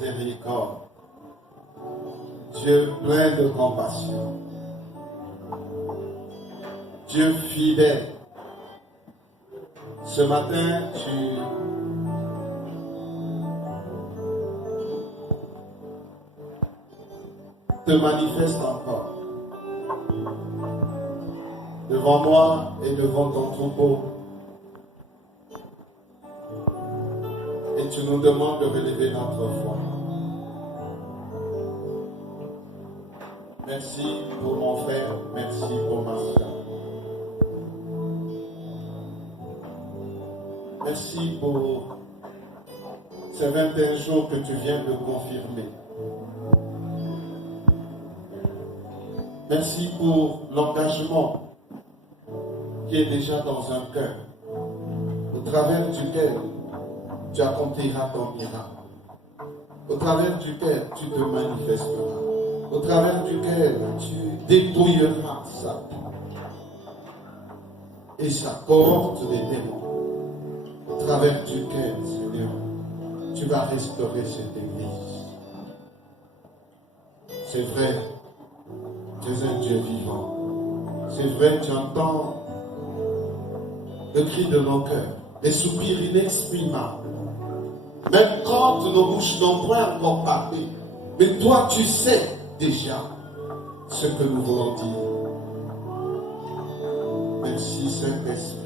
miséricorde, Dieu plein de compassion, Dieu fidèle. Ce matin, tu te manifestes encore devant moi et devant ton troupeau. Et tu nous demandes de relever notre foi. Merci pour mon frère, merci pour ma soeur. Merci pour ces 21 jours que tu viens de confirmer. Merci pour l'engagement qui est déjà dans un cœur, au travers duquel tu accompliras ton miracle, au travers duquel tu te manifesteras, au travers duquel tu dépouilleras ça et sa cohorte des démons, au travers duquel, Seigneur, tu vas restaurer cette église. C'est vrai, tu es un Dieu vivant. C'est vrai, tu entends le cri de nos cœurs, les soupirs inexprimables. Même quand nos bouches n'ont point encore parlé, mais toi tu sais déjà ce que nous voulons dire. Merci Saint-Esprit.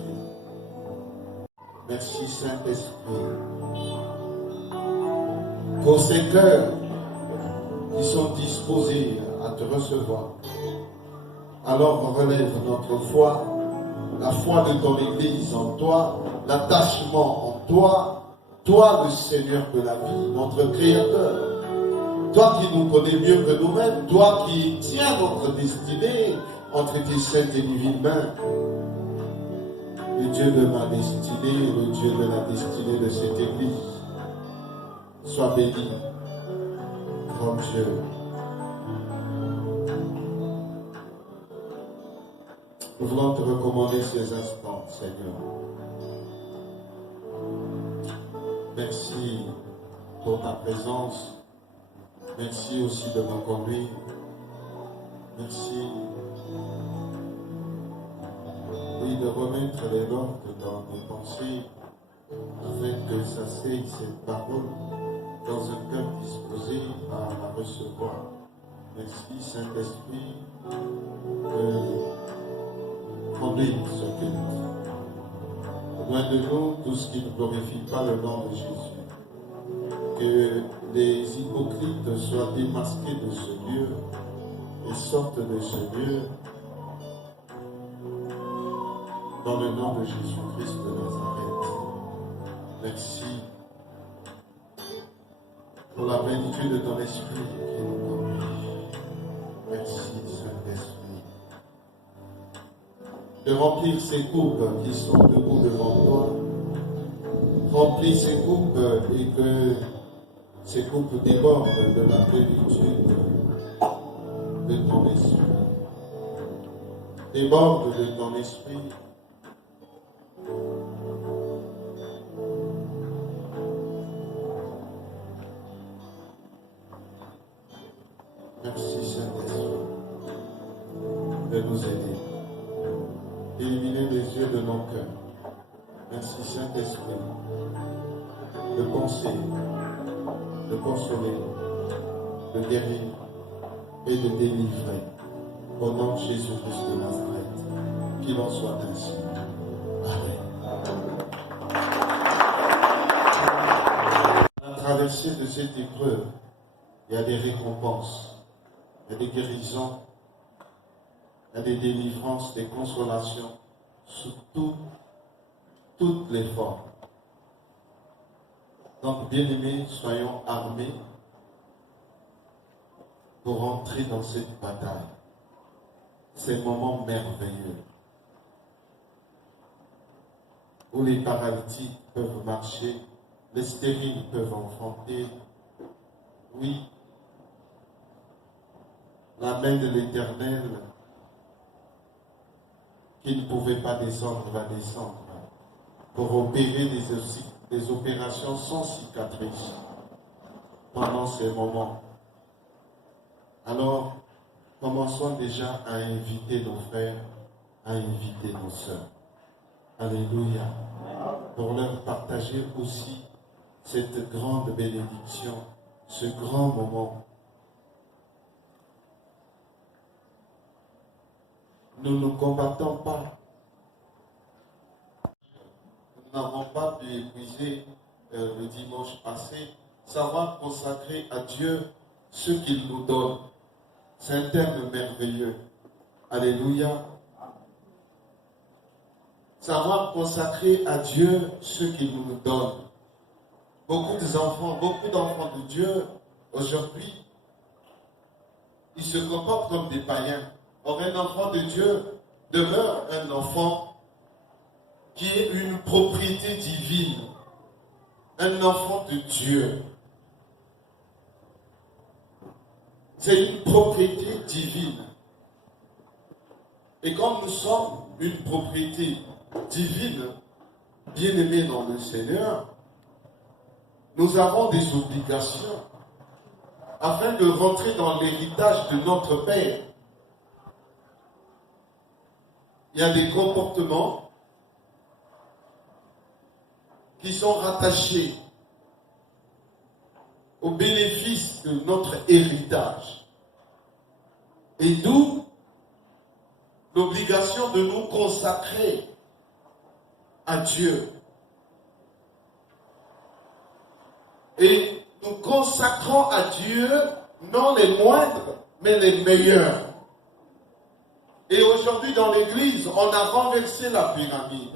Merci Saint-Esprit. Pour ces cœurs qui sont disposés à te recevoir, alors relève notre foi, la foi de ton Église en toi, l'attachement en toi, toi le Seigneur de la vie, notre Créateur, toi qui nous connais mieux que nous-mêmes, toi qui tiens notre destinée entre tes saintes et divines mains, le Dieu de ma destinée, le Dieu de la destinée de cette Église, sois béni, grand Dieu. Nous voulons te recommander ces instants, Seigneur. Merci pour ta présence. Merci aussi de me conduire. Merci, oui, de remettre les l'ordre dans mes pensées afin que s'asseye cette parole dans un cœur disposé à la recevoir. Merci, Saint-Esprit, de conduire ce culte. Loin de nous tout ce qui ne glorifie pas le nom de Jésus. Que les hypocrites soient démasqués de ce lieu et sortent de ce lieu dans le nom de Jésus-Christ de Nazareth. Merci pour la plénitude de ton esprit qui nous conduit. Merci, Saint-Esprit, de remplir ces coupes qui sont debout devant toi. Remplis ces coupes et que ces coupes débordent de la plénitude de ton esprit. Déborde de ton esprit. Merci Saint-Esprit de nous aider. Illuminer les yeux de nos cœurs. Merci Saint-Esprit de penser, de consoler, de guérir et de délivrer. Au nom de Jésus-Christ de Nazareth, qu'il en soit ainsi. Amen. À la traversée de cette épreuve, il y a des récompenses, il y a des guérisons, il y a des délivrances, des consolations, sous toutes les formes. Donc, bien-aimés, soyons armés pour entrer dans cette bataille. Ces moments merveilleux où les paralytiques peuvent marcher, les stériles peuvent enfanter. Oui, la main de l'Éternel qui ne pouvait pas descendre va descendre pour opérer des opérations sans cicatrice. pendant ces moments. Alors, commençons déjà à inviter nos frères, à inviter nos sœurs. Alléluia. Pour leur partager aussi cette grande bénédiction, ce grand moment. Nous ne combattons pas. Nous n'avons pas pu épuiser le dimanche passé. Savoir consacrer à Dieu ce qu'il nous donne. C'est un terme merveilleux. Alléluia. Savoir consacrer à Dieu ce qu'il nous donne. Beaucoup d'enfants de Dieu, aujourd'hui, ils se comportent comme des païens. Or, un enfant de Dieu demeure un enfant qui est une propriété divine. Un enfant de Dieu. C'est une propriété divine. Et comme nous sommes une propriété divine, bien-aimés dans le Seigneur, nous avons des obligations afin de rentrer dans l'héritage de notre Père. Il y a des comportements qui sont rattachés au bénéfice de notre héritage. Et d'où l'obligation de nous consacrer à Dieu. Et nous consacrons à Dieu non les moindres, mais les meilleurs. Et aujourd'hui dans l'église, on a renversé la pyramide.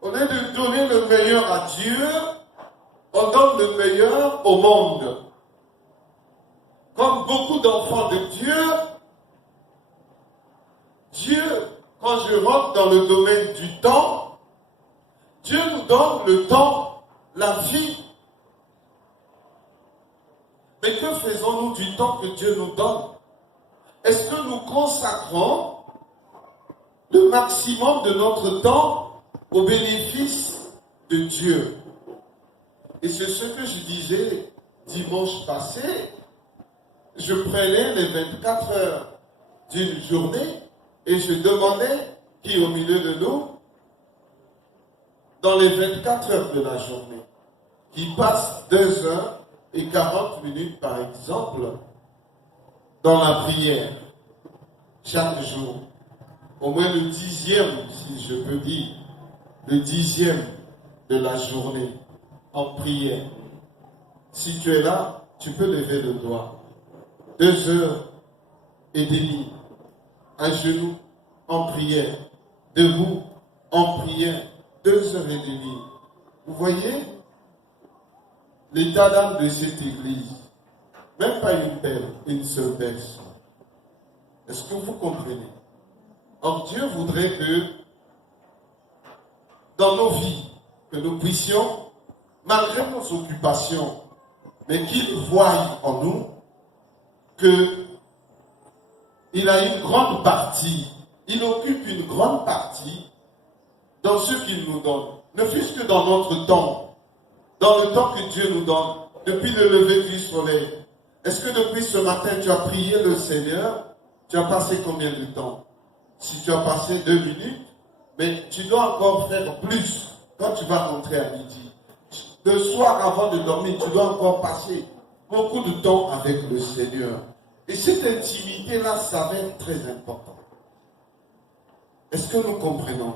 Au lieu de donner le meilleur à Dieu, on donne le meilleur au monde. Comme beaucoup d'enfants de Dieu, quand je rentre dans le domaine du temps, Dieu nous donne le temps, la vie. Mais que faisons-nous du temps que Dieu nous donne? Est-ce que nous consacrons le maximum de notre temps au bénéfice de Dieu? Et c'est ce que je disais dimanche passé. Je prenais les 24 heures d'une journée et je demandais qui au milieu de nous, dans les 24 heures de la journée, qui passe 2 heures et 40 minutes par exemple dans la prière chaque jour. Au moins le 10e, si je peux dire, le 10e de la journée en prière. Si tu es là, tu peux lever le doigt. 2h30 à genoux en prière, debout en prière, 2h30. Vous voyez l'état d'âme de cette église, même pas une seule personne. Est-ce que vous comprenez? Or Dieu voudrait que dans nos vies, que nous puissions, malgré nos occupations, mais qu'il voie en nous que il a une grande partie, il occupe une grande partie dans ce qu'il nous donne. Ne fût-ce que dans notre temps, dans le temps que Dieu nous donne, depuis le lever du soleil. Est-ce que depuis ce matin, tu as prié le Seigneur? Tu as passé combien de temps? Si tu as passé 2 minutes, mais tu dois encore faire plus quand tu vas rentrer à midi. Le soir, avant de dormir, tu dois encore passer beaucoup de temps avec le Seigneur. Et cette intimité-là, ça va être très important. Est-ce que nous comprenons?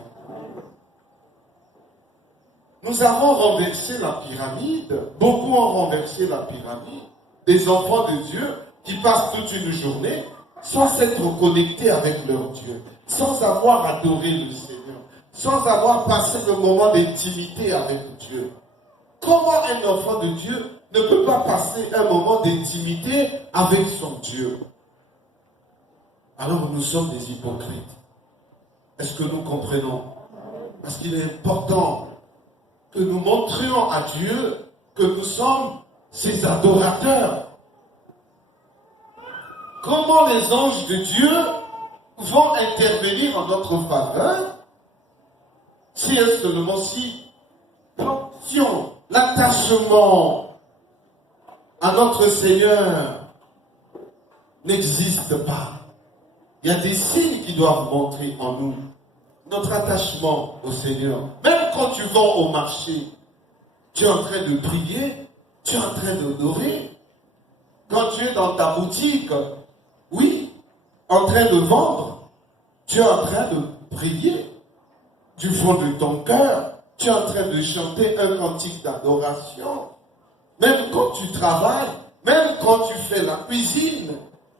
Nous avons renversé la pyramide. Beaucoup ont renversé la pyramide. Des enfants de Dieu qui passent toute une journée sans s'être connectés avec leur Dieu, sans avoir adoré le Seigneur, sans avoir passé le moment d'intimité avec Dieu. Comment un enfant de Dieu ne peut pas passer un moment d'intimité avec son Dieu? Alors nous sommes des hypocrites. Est-ce que nous comprenons? Parce qu'il est important que nous montrions à Dieu que nous sommes ses adorateurs. Comment les anges de Dieu vont intervenir en notre faveur si et seulement si l'option, l'attachement à notre Seigneur n'existe pas. Il y a des signes qui doivent montrer en nous notre attachement au Seigneur. Même quand tu vas au marché, tu es en train de prier, tu es en train d'adorer. Quand tu es dans ta boutique, oui, en train de vendre, tu es en train de prier. Du fond de ton cœur, tu es en train de chanter un cantique d'adoration. Même quand tu travailles, même quand tu fais la cuisine,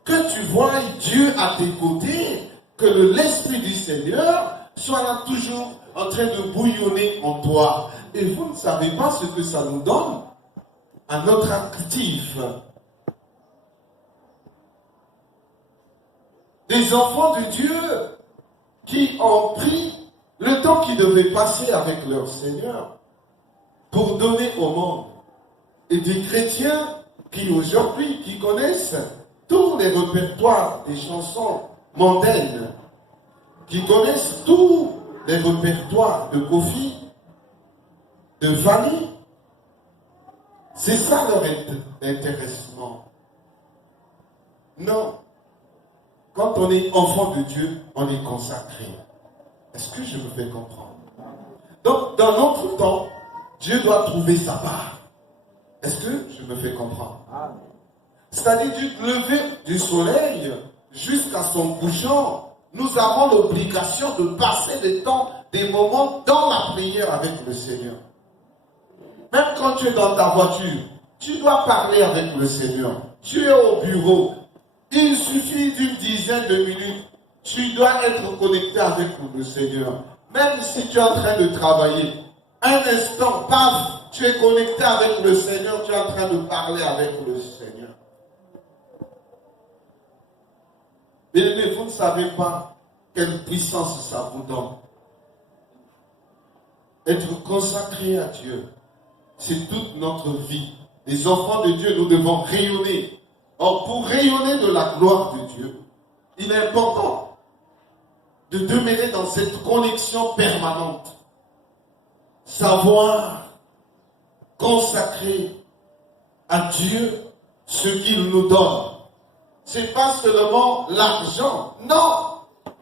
que tu vois Dieu à tes côtés, que l'Esprit du Seigneur soit là toujours en train de bouillonner en toi. Et vous ne savez pas ce que ça nous donne à notre actif. Des enfants de Dieu qui ont pris le temps qu'ils devaient passer avec leur Seigneur pour donner au monde. Et des chrétiens qui aujourd'hui, qui connaissent tous les répertoires des chansons mondaines, qui connaissent tous les répertoires de Kofi, de Vanny. C'est ça leur intéressement. Non. Quand on est enfant de Dieu, on est consacré. Est-ce que je me fais comprendre? Donc, dans notre temps, Dieu doit trouver sa part. Est-ce que je me fais comprendre? C'est-à-dire du lever du soleil jusqu'à son couchant, nous avons l'obligation de passer des moments dans la prière avec le Seigneur. Même quand tu es dans ta voiture, tu dois parler avec le Seigneur. Tu es au bureau, il suffit d'une dizaine de minutes, tu dois être connecté avec le Seigneur. Même si tu es en train de travailler, un instant, paf, tu es connecté avec le Seigneur, tu es en train de parler avec le Seigneur. Mais vous ne savez pas quelle puissance ça vous donne. Être consacré à Dieu, c'est toute notre vie. Les enfants de Dieu, nous devons rayonner. Or, pour rayonner de la gloire de Dieu, il est important de demeurer dans cette connexion permanente. Savoir consacrer à Dieu ce qu'il nous donne. Ce n'est pas seulement l'argent, non.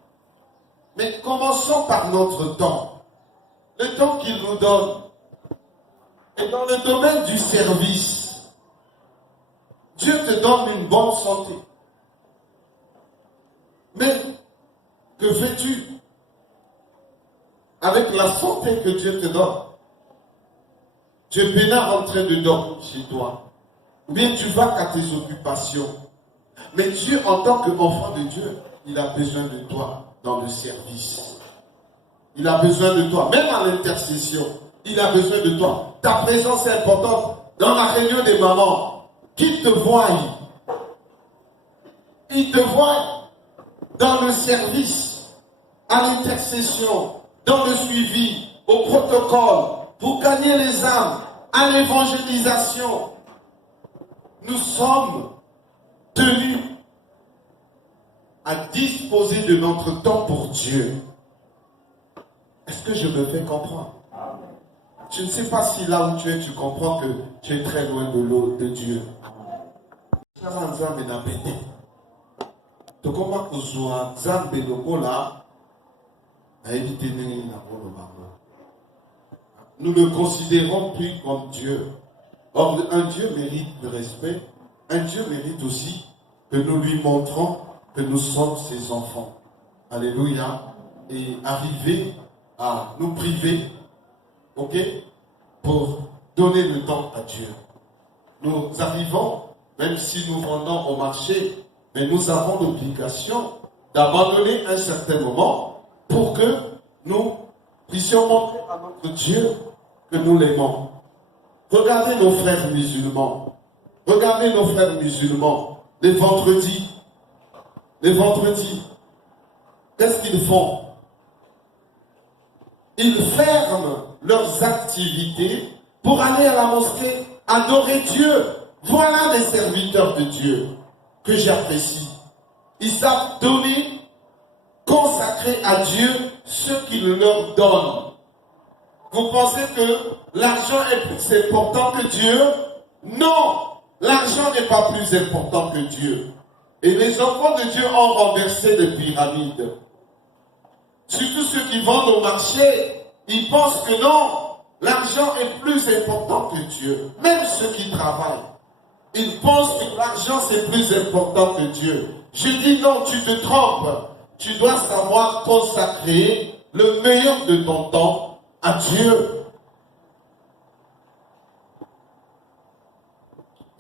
Mais commençons par notre temps. Le temps qu'il nous donne. Et dans le domaine du service, Dieu te donne une bonne santé. Mais que fais-tu avec la santé que Dieu te donne? Tu es peinard en train de dormir chez toi. Ou bien tu vas qu'à tes occupations. Mais Dieu, en tant qu'enfant de Dieu, il a besoin de toi dans le service. Il a besoin de toi, même à l'intercession. Il a besoin de toi. Ta présence est importante dans la réunion des mamans. Qu'ils te voient. Ils te voient dans le service, à l'intercession, dans le suivi, au protocole, pour gagner les âmes, à l'évangélisation. Nous sommes tenus à disposer de notre temps pour Dieu. Est-ce que je me fais comprendre? Je ne sais pas si là où tu es, tu comprends que tu es très loin de l'eau de Dieu. Nous ne considérons plus comme Dieu. Or, un Dieu mérite le respect. Un Dieu mérite aussi que nous lui montrons que nous sommes ses enfants. Alléluia. Et arriver à nous priver, ok, pour donner le temps à Dieu. Nous arrivons, même si nous vendons au marché, mais nous avons l'obligation d'abandonner un certain moment pour que nous puissions montrer à notre Dieu que nous l'aimons. Regardez nos frères musulmans. Regardez nos frères musulmans. Les vendredis, qu'est-ce qu'ils font? Ils ferment leurs activités pour aller à la mosquée adorer Dieu. Voilà des serviteurs de Dieu que j'apprécie. Ils savent donner, consacrer à Dieu ce qu'il leur donne. Vous pensez que l'argent est plus important que Dieu? Non! L'argent n'est pas plus important que Dieu. Et les enfants de Dieu ont renversé les pyramides. Surtout ceux qui vendent au marché, ils pensent que non, l'argent est plus important que Dieu. Même ceux qui travaillent, ils pensent que l'argent c'est plus important que Dieu. Je dis non, tu te trompes. Tu dois savoir consacrer le meilleur de ton temps à Dieu.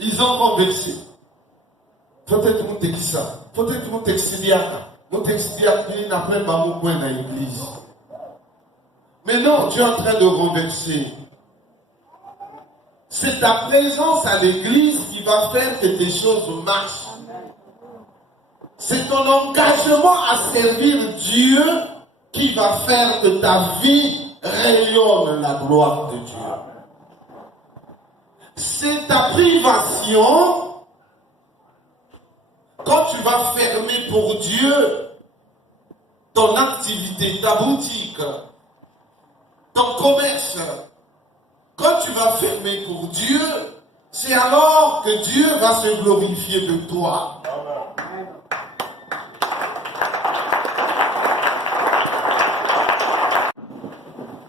Ils ont renversé. Peut-être mon ça. Peut-être mon textilia. Mon textilia n'a pas mon point dans l'église. Mais non, tu es en train de renverser. C'est ta présence à l'église qui va faire que des choses marchent. C'est ton engagement à servir Dieu qui va faire que ta vie rayonne la gloire de Dieu. C'est ta privation quand tu vas fermer pour Dieu ton activité, ta boutique, ton commerce. Quand tu vas fermer pour Dieu, c'est alors que Dieu va se glorifier de toi.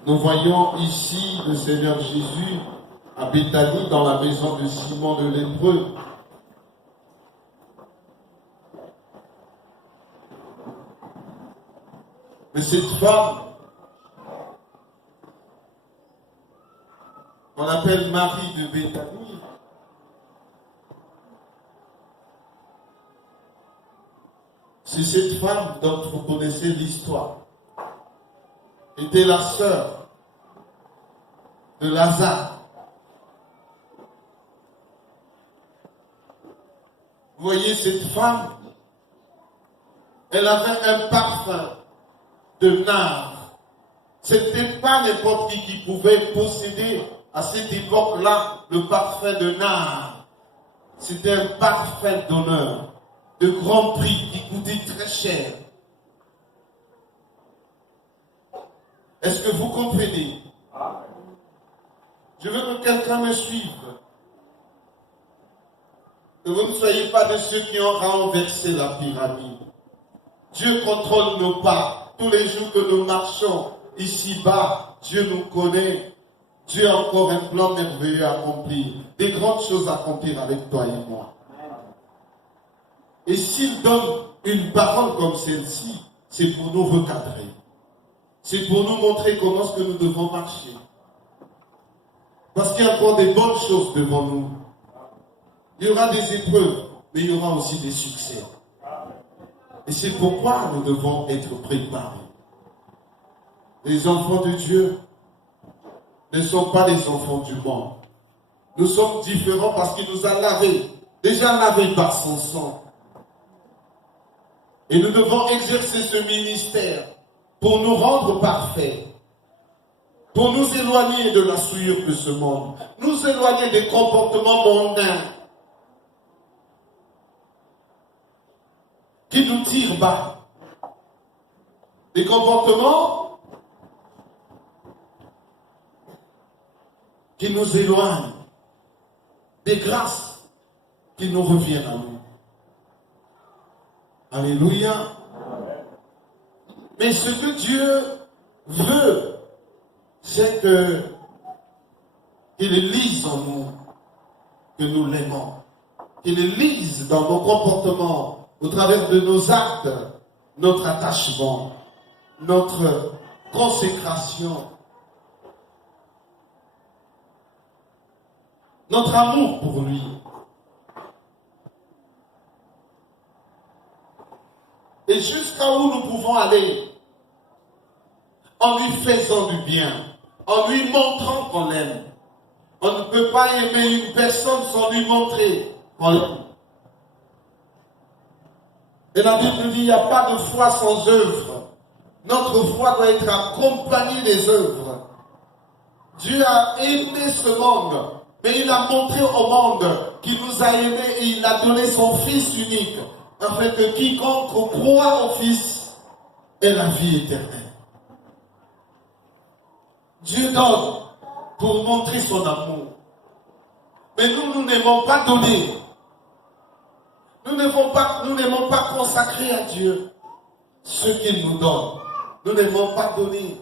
Nous voyons ici le Seigneur Jésus à Béthanie dans la maison de Simon le lépreux. Mais cette femme, on l'appelle Marie de Béthanie, c'est cette femme dont vous connaissez l'histoire, était la sœur de Lazare. Vous voyez cette femme, elle avait un parfum de nard. C'était pas n'importe qui pouvait posséder à cette époque-là le parfum de nard. C'était un parfum d'honneur, de grand prix qui coûtait très cher. Est-ce que vous comprenez? Je veux que quelqu'un me suive. Que vous ne soyez pas de ceux qui ont renversé la pyramide. Dieu contrôle nos pas. Tous les jours que nous marchons ici-bas, Dieu nous connaît. Dieu a encore un plan merveilleux à accomplir. Des grandes choses à accomplir avec toi et moi. Et s'il donne une parole comme celle-ci, c'est pour nous recadrer. C'est pour nous montrer comment est-ce que nous devons marcher. Parce qu'il y a encore des bonnes choses devant nous. Il y aura des épreuves, mais il y aura aussi des succès. Et c'est pourquoi nous devons être préparés. Les enfants de Dieu ne sont pas les enfants du monde. Nous sommes différents parce qu'il nous a lavés, déjà lavés par son sang. Et nous devons exercer ce ministère pour nous rendre parfaits, pour nous éloigner de la souillure de ce monde, nous éloigner des comportements mondains qui nous tirent bas, des comportements qui nous éloignent des grâces qui nous reviennent à nous. Alléluia. Mais ce que Dieu veut, c'est qu'il lise en nous, que nous l'aimons, qu'il lise dans nos comportements, au travers de nos actes, notre attachement, notre consécration, notre amour pour lui. Et jusqu'à où nous pouvons aller, en lui faisant du bien, en lui montrant qu'on l'aime. On ne peut pas aimer une personne sans lui montrer qu'on l'aime. Et la Bible dit, il n'y a pas de foi sans œuvre. Notre foi doit être accompagnée des œuvres. Dieu a aimé ce monde, mais il a montré au monde qu'il nous a aimés et il a donné son Fils unique, afin que quiconque croit au Fils ait la vie éternelle. Dieu donne pour montrer son amour. Mais nous n'aimons pas donner. Nous n'aimons pas consacrer à Dieu ce qu'il nous donne. Nous n'aimons pas donner.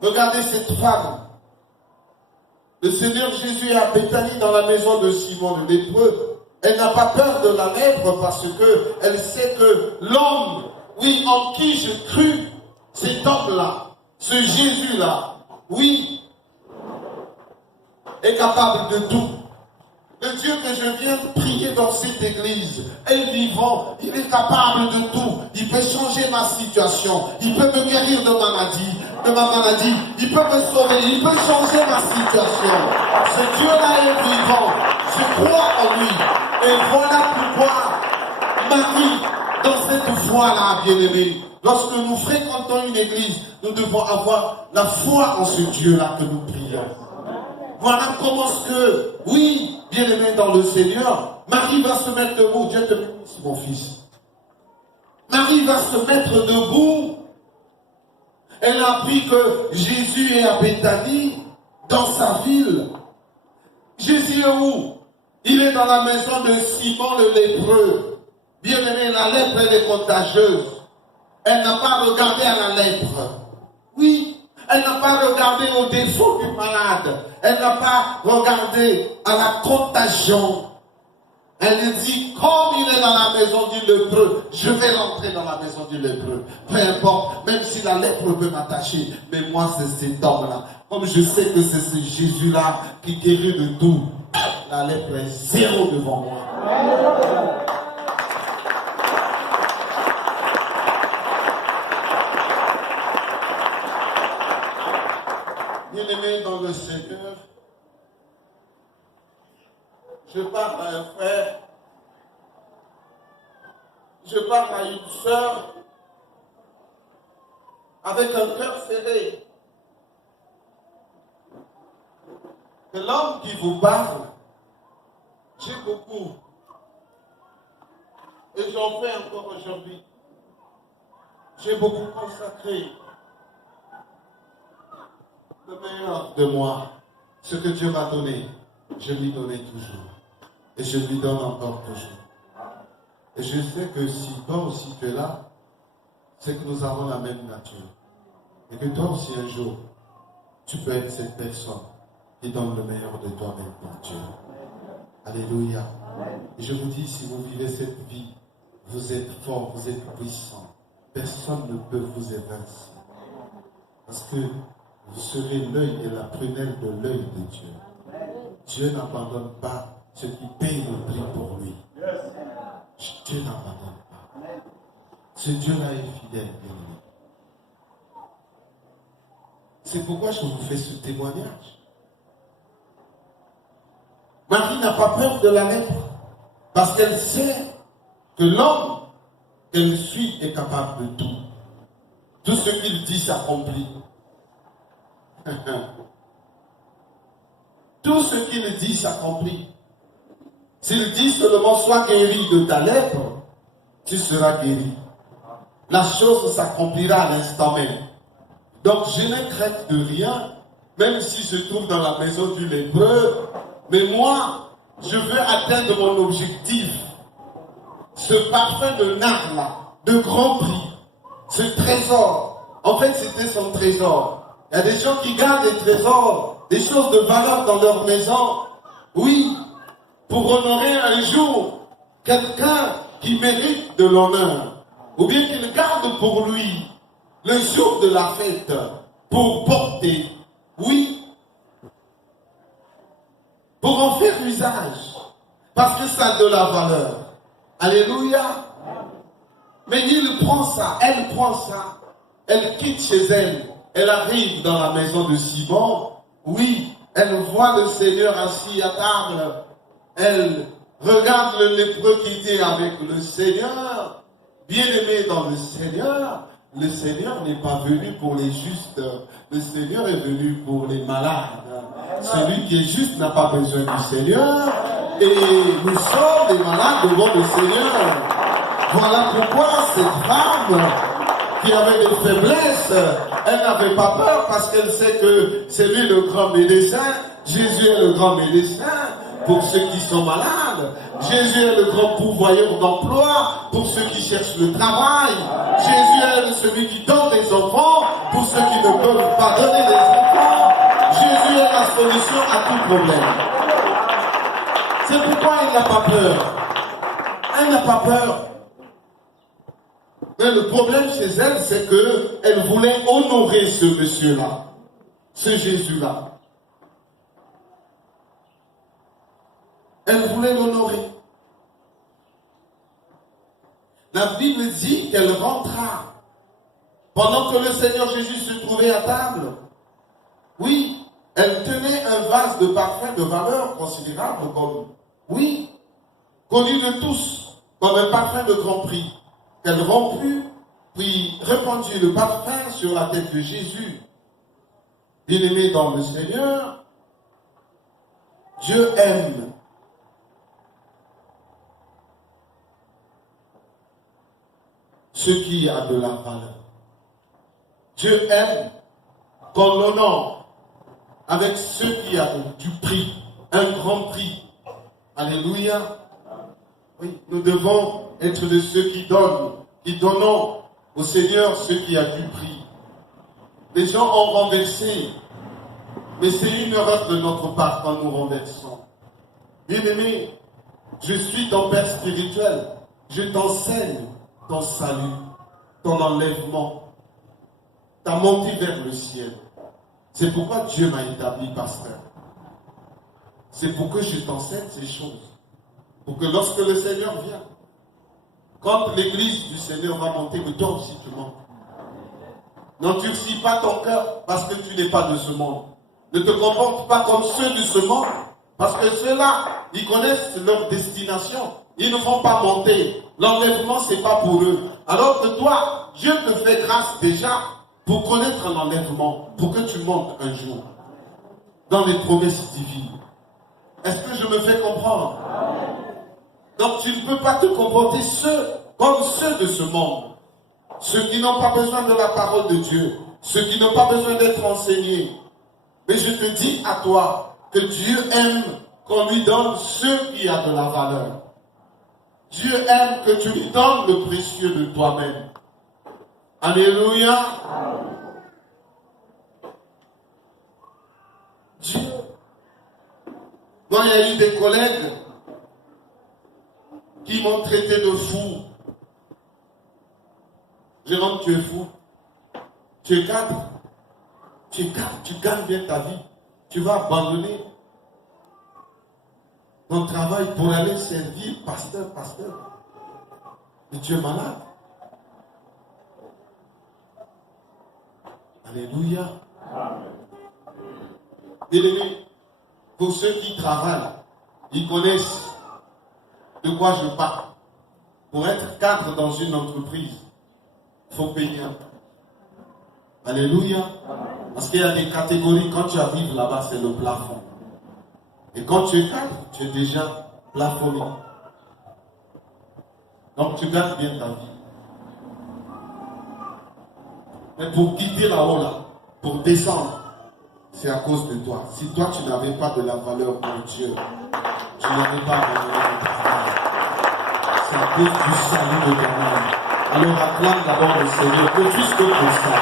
Regardez cette femme. Le Seigneur Jésus est à Béthanie dans la maison de Simon le lépreux. Elle n'a pas peur de la lèpre parce que elle sait que l'homme, oui, en qui je crus, cet homme-là, ce Jésus-là, oui, est capable de tout. Le Dieu que je viens de prier dans cette église est vivant, il est capable de tout. Il peut changer ma situation, il peut me guérir de ma maladie, il peut me sauver, il peut changer ma situation. Ce Dieu-là est vivant, je crois en lui. Et voilà pourquoi Marie, dans cette foi-là, bien-aimée, lorsque nous fréquentons une église, nous devons avoir la foi en ce Dieu-là que nous prions. Voilà comment ce que, oui, bien-aimé dans le Seigneur, Marie va se mettre debout. Dieu te bénisse, mon fils. Marie va se mettre debout. Elle a appris que Jésus est à Béthanie, dans sa ville. Jésus est où? Il est dans la maison de Simon le lépreux. Bien-aimé, la lèpre, elle est contagieuse. Elle n'a pas regardé à la lèpre. Oui, elle n'a pas regardé au défaut du malade. Elle n'a pas regardé à la contagion. Elle dit, comme il est dans la maison du lépreux, je vais rentrer dans la maison du lépreux. Peu importe, même si la lèpre peut m'attacher, mais moi c'est cet homme-là. Comme je sais que c'est ce Jésus-là qui guérit de tout, la lèpre est zéro devant moi. Bien-aimé dans le Seigneur, je parle à un frère, je parle à une sœur, avec un cœur serré. Que l'homme qui vous parle, j'ai beaucoup, et j'en fais encore aujourd'hui, j'ai beaucoup consacré le meilleur de moi, ce que Dieu m'a donné, je lui donnais toujours. Et je lui donne encore toujours. Et je sais que si toi aussi tu es là, c'est que nous avons la même nature. Et que toi aussi un jour, tu peux être cette personne qui donne le meilleur de toi-même pour Dieu. Alléluia. Et je vous dis, si vous vivez cette vie, vous êtes fort, vous êtes puissant. Personne ne peut vous évincer. Parce que vous serez l'œil et la prunelle de l'œil de Dieu. Dieu n'abandonne pas ceux qui payent le prix pour lui. Dieu n'abandonne pas. Ce Dieu-là est fidèle. C'est pourquoi je vous fais ce témoignage. Marie n'a pas peur de la lèpre parce qu'elle sait que l'homme qu'elle suit est capable de tout. Tout ce qu'il dit s'accomplit. Tout ce qu'il dit s'accomplit. S'il dit seulement sois guéri de ta lèpre, tu seras guéri. La chose s'accomplira à l'instant même. Donc je n'ai crainte de rien, même si je trouve dans la maison du lépreux. Mais moi, je veux atteindre mon objectif. Ce parfum de nard là, de grand prix, ce trésor. En fait, c'était son trésor. Il y a des gens qui gardent des trésors, des choses de valeur dans leur maison. Oui, pour honorer un jour quelqu'un qui mérite de l'honneur. Ou bien qu'il garde pour lui le jour de la fête pour porter. Oui, pour en faire usage. Parce que ça a de la valeur. Alléluia. Mais il prend ça, elle prend ça. Elle quitte chez elle. Elle arrive dans la maison de Simon. Oui, elle voit le Seigneur assis à table. Elle regarde le lépreux qui était avec le Seigneur. Bien-aimé dans le Seigneur n'est pas venu pour les justes. Le Seigneur est venu pour les malades. Celui qui est juste n'a pas besoin du Seigneur. Et nous sommes des malades devant le Seigneur. Voilà pourquoi cette femme qui avait des faiblesses, elle n'avait pas peur parce qu'elle sait que c'est lui le grand médecin. Jésus est le grand médecin pour ceux qui sont malades. Jésus est le grand pourvoyeur d'emploi pour ceux qui cherchent le travail. Jésus est celui qui donne des enfants pour ceux qui ne peuvent pas donner des enfants. Jésus est la solution à tout problème. C'est pourquoi il n'a pas peur. Elle n'a pas peur. Mais le problème chez elle, c'est qu'elle voulait honorer ce monsieur-là, ce Jésus-là. Elle voulait l'honorer. La Bible dit qu'elle rentra pendant que le Seigneur Jésus se trouvait à table. Oui, elle tenait un vase de parfum de valeur considérable comme, oui, connu de tous, comme un parfum de grand prix. Elle romput, puis répandit le parfum sur la tête de Jésus. Bien-aimé dans le Seigneur, Dieu aime ce qui a de la valeur. Dieu aime qu'on l'honore avec ce qui a du prix, un grand prix. Alléluia. Oui, nous devons être de ceux qui donnons au Seigneur ce qui a du prix. Les gens ont renversé, mais c'est une erreur de notre part quand nous renversons. Bien-aimé, je suis ton Père spirituel, je t'enseigne ton salut, ton enlèvement, ta montée vers le ciel. C'est pourquoi Dieu m'a établi pasteur. C'est pour que je t'enseigne ces choses. Pour que lorsque le Seigneur vient, quand l'église du Seigneur va monter, mais toi aussi tu montes. N'endurcis pas ton cœur parce que tu n'es pas de ce monde. Ne te comporte pas comme ceux de ce monde. Parce que ceux-là, ils connaissent leur destination. Ils ne vont pas monter. L'enlèvement, ce n'est pas pour eux. Alors que toi, Dieu te fait grâce déjà pour connaître l'enlèvement, pour que tu montes un jour dans les promesses divines. Est-ce que je me fais comprendre? Donc tu ne peux pas te comporter comme ceux de ce monde. Ceux qui n'ont pas besoin de la parole de Dieu. Ceux qui n'ont pas besoin d'être enseignés. Mais je te dis à toi que Dieu aime qu'on lui donne ce qui a de la valeur. Dieu aime que tu lui donnes le précieux de toi-même. Alléluia. Dieu. Moi, il y a eu des collègues qui m'ont traité de fou. Jérôme, tu es fou. Tu es cadre. Tu gagnes bien ta vie. Tu vas abandonner ton travail pour aller servir pasteur. Et tu es malade. Alléluia. Bien-aimés, pour ceux qui travaillent, ils connaissent de quoi je parle. Pour être cadre dans une entreprise, il faut payer un peu. Alléluia. Parce qu'il y a des catégories, quand tu arrives là-bas, c'est le plafond. Et quand tu es cadre, tu es déjà plafonné. Donc tu gagnes bien ta vie. Mais pour quitter là-haut, là, pour descendre, c'est à cause de toi. Si toi, tu n'avais pas de la valeur pour Dieu, tu n'avais pas abandonné le travail. C'est à cause du salut de ton âme. Alors acclame d'abord le Seigneur, que plus que pour ça.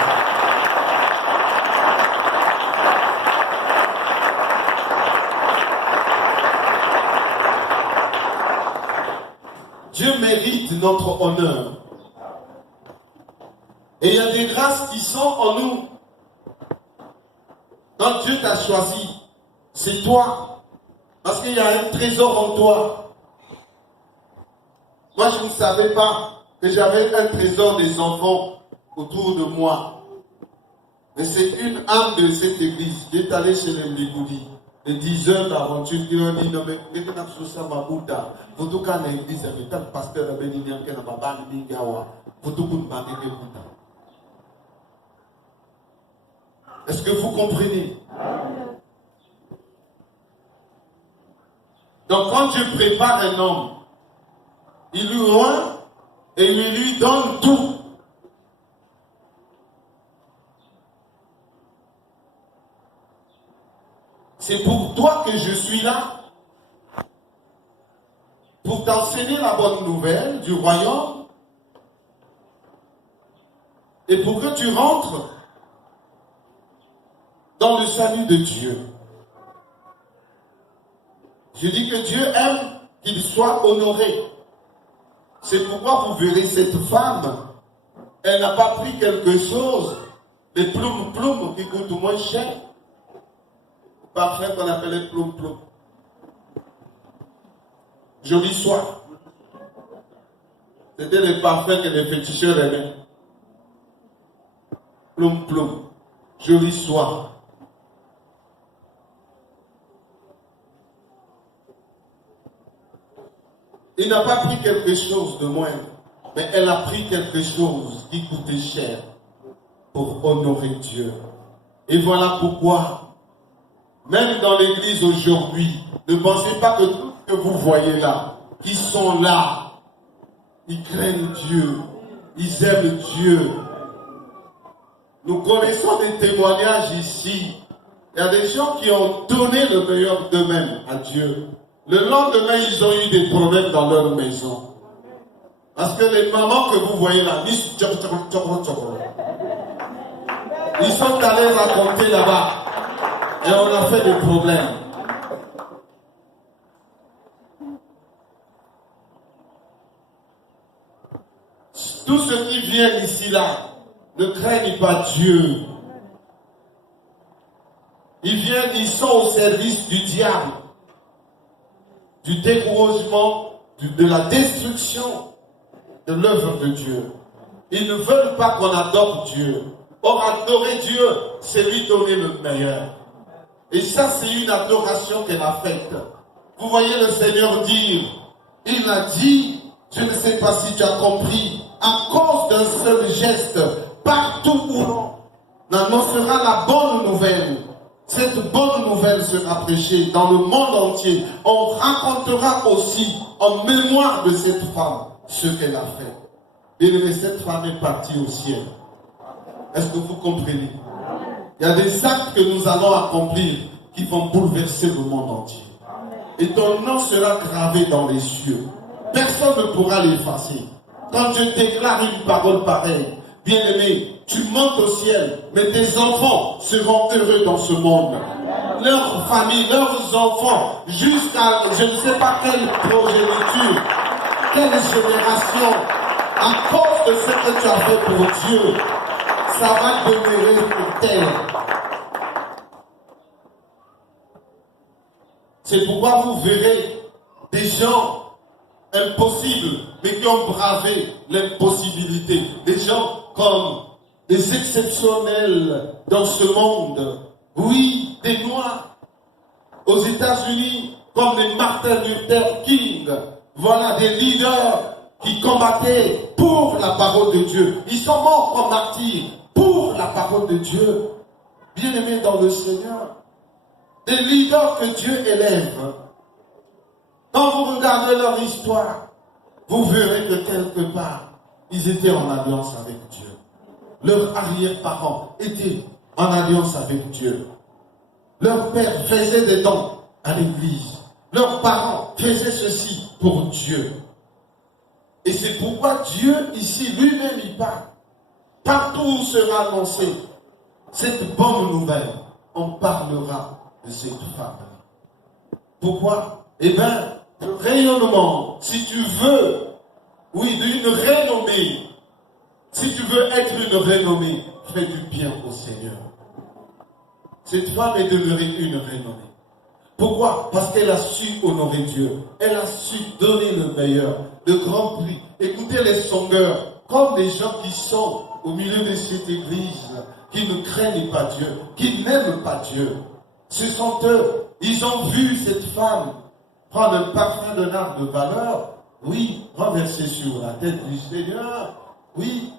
Dieu mérite notre honneur. Et il y a des grâces qui sont en nous. Quand Dieu t'a choisi, c'est toi. Parce qu'il y a un trésor en toi. Moi, je ne savais pas que j'avais un trésor des enfants autour de moi. Mais c'est une âme de cette église qui est allée chez les Mbikoudi. De 10 heures d'aventure, qui ont dit, non mais, dès que nous sommes à Bouddha, faut tout cas l'église, avec tant de pasteurs, avec des gens qui n'ont pas de Mingawa, faut tout pour demander que Bouddha. Est-ce que vous comprenez? Donc quand Dieu prépare un homme, il lui rend et il lui donne tout. C'est pour toi que je suis là. Pour t'enseigner la bonne nouvelle du royaume. Et pour que tu rentres dans le salut de Dieu. Je dis que Dieu aime qu'il soit honoré. C'est pourquoi vous verrez cette femme, elle n'a pas pris quelque chose, des ploum qui coûtent moins cher. Parfait qu'on appelait ploum. Joli soir. C'était le parfum que les féticheurs aimaient. Ploum. Joli soir. Il n'a pas pris quelque chose de moins, mais elle a pris quelque chose qui coûtait cher pour honorer Dieu. Et voilà pourquoi, même dans l'église aujourd'hui, ne pensez pas que tout ce que vous voyez là, qui sont là, ils craignent Dieu, ils aiment Dieu. Nous connaissons des témoignages ici. Il y a des gens qui ont donné le meilleur d'eux-mêmes à Dieu. Le lendemain, ils ont eu des problèmes dans leur maison. Parce que les mamans que vous voyez là, ils sont allés raconter là-bas. Et on a fait des problèmes. Tous ceux qui viennent ici là ne craignent pas Dieu. Ils viennent, ils sont au service du diable, du découragement, de la destruction de l'œuvre de Dieu. Ils ne veulent pas qu'on adore Dieu. Or, adorer Dieu, c'est lui donner le meilleur. Et ça, c'est une adoration qu'elle a faite. Vous voyez le Seigneur dire, il a dit, je ne sais pas si tu as compris, à cause d'un seul geste, partout où on annoncera la bonne nouvelle, cette bonne nouvelle sera prêchée dans le monde entier. On racontera aussi en mémoire de cette femme ce qu'elle a fait. Et cette femme est partie au ciel. Est-ce que vous comprenez? Il y a des actes que nous allons accomplir qui vont bouleverser le monde entier. Et ton nom sera gravé dans les cieux. Personne ne pourra l'effacer. Quand je déclare une parole pareille, bien-aimé, tu montes au ciel, mais tes enfants seront heureux dans ce monde. Leurs familles, leurs enfants, jusqu'à je ne sais pas quelle progéniture, quelle génération, à cause de ce que tu as fait pour Dieu, ça va demeurer pour tel. C'est pourquoi vous verrez des gens impossibles, mais qui ont bravé l'impossibilité. Des gens comme des exceptionnels dans ce monde. Oui, des Noirs. Aux États-Unis, comme les Martin Luther King. Voilà des leaders qui combattaient pour la parole de Dieu. Ils sont morts comme martyrs pour la parole de Dieu. Bien-aimés dans le Seigneur. Des leaders que Dieu élève. Quand vous regardez leur histoire, vous verrez que quelque part, ils étaient en alliance avec Dieu. Leurs arrière-parents étaient en alliance avec Dieu. Leur père faisait des dons à l'église. Leurs parents faisaient ceci pour Dieu. Et c'est pourquoi Dieu, ici, lui-même, il parle. Partout où sera annoncé cette bonne nouvelle, on parlera de cette femme. Pourquoi? Eh bien, le rayonnement, si tu veux, oui, d'une renommée, si tu veux être une renommée, fais du bien au Seigneur. Cette femme est devenue une renommée. Pourquoi? Parce qu'elle a su honorer Dieu. Elle a su donner le meilleur, de grands prix. Écoutez les songeurs, comme les gens qui sont au milieu de cette église, qui ne craignent pas Dieu, qui n'aiment pas Dieu. Ce sont eux. Ils ont vu cette femme prendre un parfum de nard de valeur, oui, renversé sur la tête du Seigneur, oui.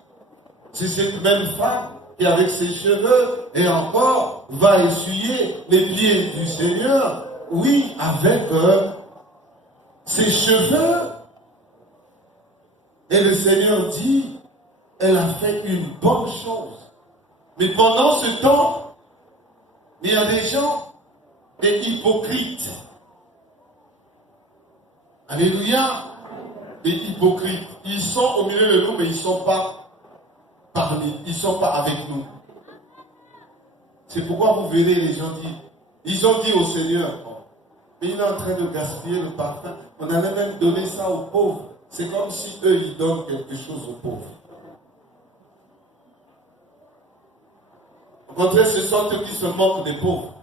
C'est cette même femme qui, avec ses cheveux, et encore, va essuyer les pieds du Seigneur, oui, avec ses cheveux. Et le Seigneur dit, elle a fait une bonne chose. Mais pendant ce temps, il y a des gens des hypocrites. Alléluia. Des hypocrites. Ils sont au milieu de nous, mais ils ne sont pas parmi, ils ne sont pas avec nous. C'est pourquoi vous verrez les gens dire, ils ont dit au Seigneur, mais il est en train de gaspiller le parfum. On allait même donner ça aux pauvres. C'est comme si eux, ils donnent quelque chose aux pauvres. Au contraire, ce sont eux qui se moquent des pauvres.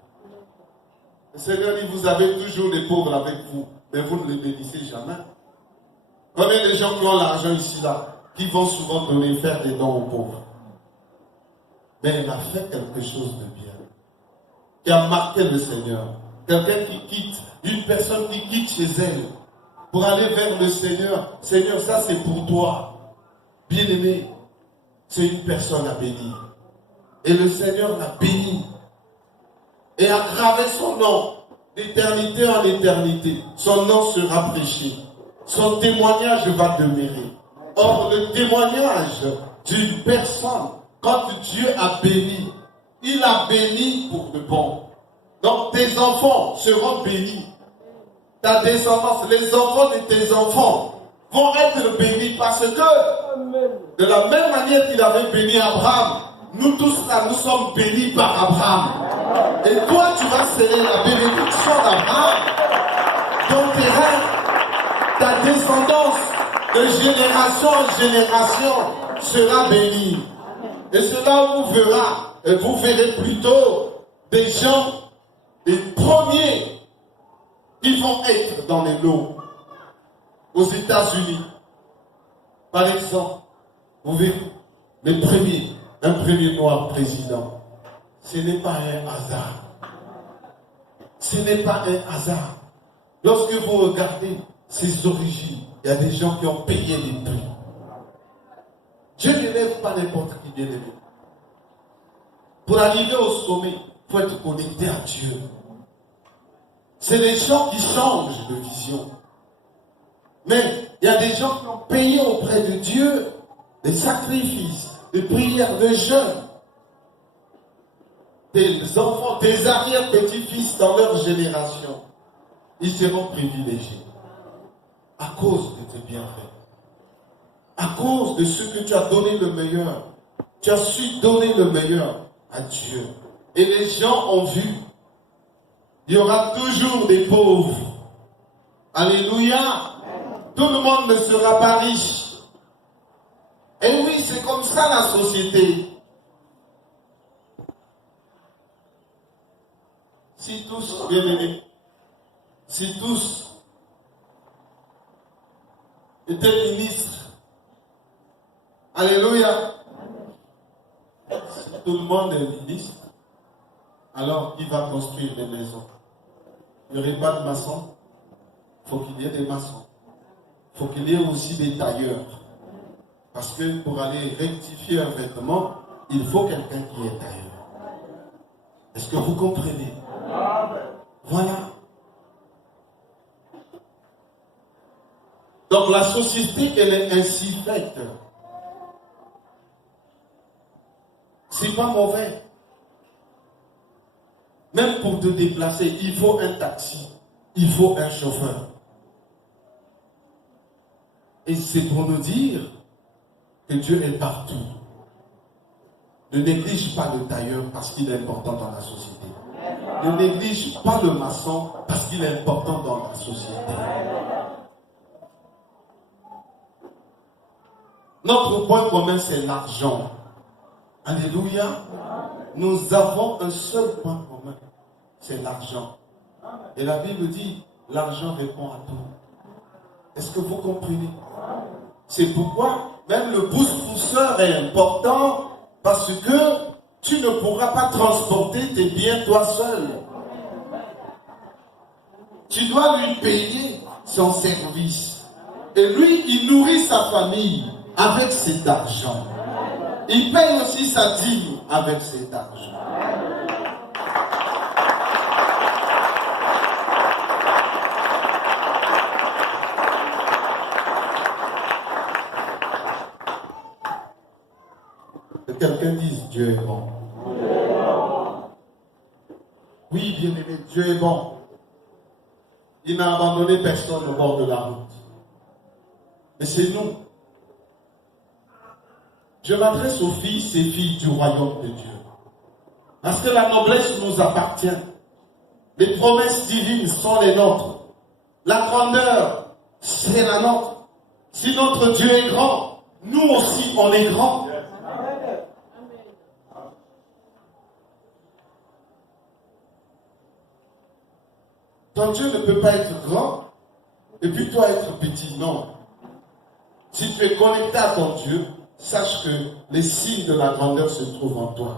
Le Seigneur dit, vous avez toujours des pauvres avec vous, mais vous ne les bénissez jamais. Combien de gens qui ont l'argent ici, là, qui vont souvent donner, faire des dons aux pauvres? Mais il a fait quelque chose de bien, qui a marqué le Seigneur. Quelqu'un qui quitte, une personne qui quitte chez elle, pour aller vers le Seigneur. Seigneur, ça c'est pour toi. Bien-aimé, c'est une personne à bénir. Et le Seigneur l'a béni. Et a gravé son nom d'éternité en éternité. Son nom sera prêché. Son témoignage va demeurer. Or, le témoignage d'une personne, quand Dieu a béni, il a béni pour de bon. Donc, tes enfants seront bénis. Ta descendance, les enfants de tes enfants vont être bénis parce que, de la même manière qu'il avait béni Abraham, nous tous là, nous sommes bénis par Abraham. Et toi, tu vas sceller la bénédiction d'Abraham. Ton terrain, ta descendance, de génération en génération, sera bénie. Et cela vous verrez plutôt des gens, les premiers, qui vont être dans les lots. Aux États-Unis, par exemple, vous verrez, un premier noir président. Ce n'est pas un hasard. Ce n'est pas un hasard. Lorsque vous regardez ses origines, il y a des gens qui ont payé les prix. Dieu n'élève pas n'importe qui, bien aimé. Pour arriver au sommet, il faut être connecté à Dieu. C'est les gens qui changent de vision. Mais il y a des gens qui ont payé auprès de Dieu des sacrifices, des prières, des jeûnes. Des enfants, des arrière-petits-fils dans leur génération, ils seront privilégiés à cause de tes bienfaits, à cause de ce que tu as donné le meilleur. Tu as su donner le meilleur à Dieu. Et les gens ont vu, il y aura toujours des pauvres. Alléluia. Tout le monde ne sera pas riche. Et oui, c'est comme ça la société. Si tous, bien aimés, si tous étaient ministres, alléluia, si tout le monde est ministre, alors qui va construire des maisons? Il n'y aurait pas de maçons. Il faut qu'il y ait des maçons. Il faut qu'il y ait aussi des tailleurs. Parce que pour aller rectifier un vêtement, il faut quelqu'un qui est tailleur. Est-ce que vous comprenez? Voilà. Donc la société, elle est ainsi faite. C'est pas mauvais. Même pour te déplacer, il faut un taxi, il faut un chauffeur. Et c'est pour nous dire que Dieu est partout. Ne néglige pas le tailleur parce qu'il est important dans la société. Ne néglige pas le maçon parce qu'il est important dans la société. Notre point commun, c'est l'argent. Alléluia. Nous avons un seul point commun, c'est l'argent. Et la Bible dit, l'argent répond à tout. Est-ce que vous comprenez? C'est pourquoi même le pousse-pousseur est important, parce que tu ne pourras pas transporter tes biens toi seul. Tu dois lui payer son service. Et lui, il nourrit sa famille avec cet argent. Il paye aussi sa dîme avec cet argent. Que quelqu'un dise Dieu est bon. Oui, bien-aimé, Dieu est bon. Il n'a abandonné personne au bord de la route. Mais c'est nous. Je m'adresse aux fils et filles du royaume de Dieu. Parce que la noblesse nous appartient. Les promesses divines sont les nôtres. La grandeur, c'est la nôtre. Si notre Dieu est grand, nous aussi on est grand. Ton Dieu ne peut pas être grand et puis toi être petit. Non. Si tu es connecté à ton Dieu, sache que les signes de la grandeur se trouvent en toi.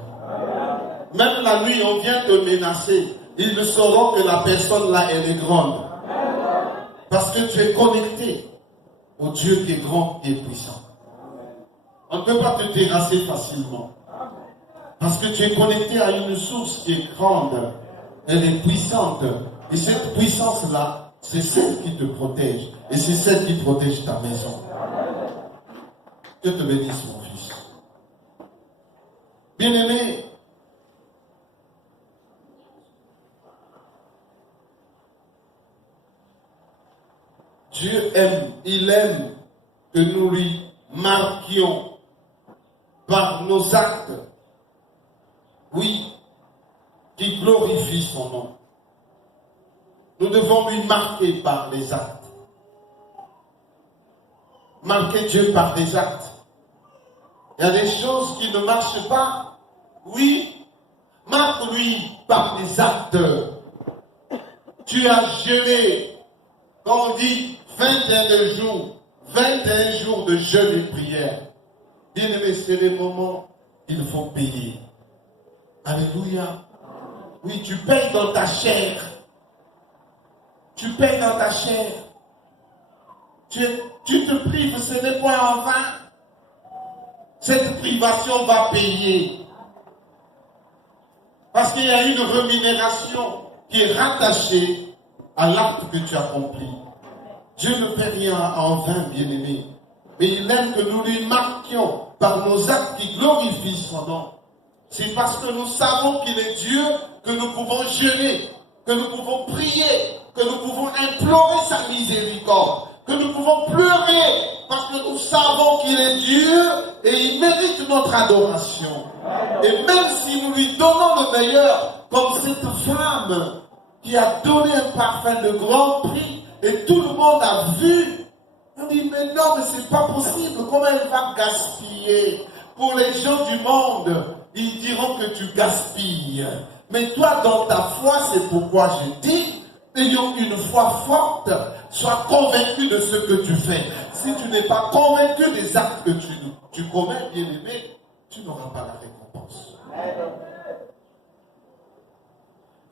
Même la nuit, on vient te menacer. Ils ne sauront que la personne là, elle est grande. Parce que tu es connecté au Dieu qui est grand et puissant. On ne peut pas te terrasser facilement. Parce que tu es connecté à une source qui est grande. Elle est puissante. Et cette puissance-là, c'est celle qui te protège. Et c'est celle qui protège ta maison. Dieu te bénisse, mon fils. Bien-aimé, Dieu aime, il aime que nous lui marquions par nos actes, oui, qui glorifient son nom. Nous devons lui marquer par les actes. Marquer Dieu par des actes. Il y a des choses qui ne marchent pas. Oui, marque-lui par des actes. Tu as jeûné, comme on dit, 21 jours, 21 jours de jeûne et prière. Bien-aimé, c'est les moments qu'il faut payer. Alléluia. Oui, tu payes dans ta chair. Tu payes dans ta chair. Tu te prives, ce n'est pas en vain. Cette privation va payer. Parce qu'il y a une rémunération qui est rattachée à l'acte que tu accomplis. Dieu ne fait rien en vain, bien-aimé. Mais il aime que nous lui marquions par nos actes qui glorifient son nom. C'est parce que nous savons qu'il est Dieu que nous pouvons jeûner, que nous pouvons prier, que nous pouvons implorer sa miséricorde, que nous pouvons pleurer, parce que nous savons qu'il est Dieu et il mérite notre adoration. Et même si nous lui donnons le meilleur, comme cette femme qui a donné un parfum de grand prix, et tout le monde a vu, on dit, mais non, mais c'est pas possible, comment elle va gaspiller? Pour les gens du monde, ils diront que tu gaspilles. Mais toi, dans ta foi, c'est pourquoi je dis, ayons une foi forte, sois convaincu de ce que tu fais. Si tu n'es pas convaincu des actes que tu commets, bien aimé, tu n'auras pas la récompense.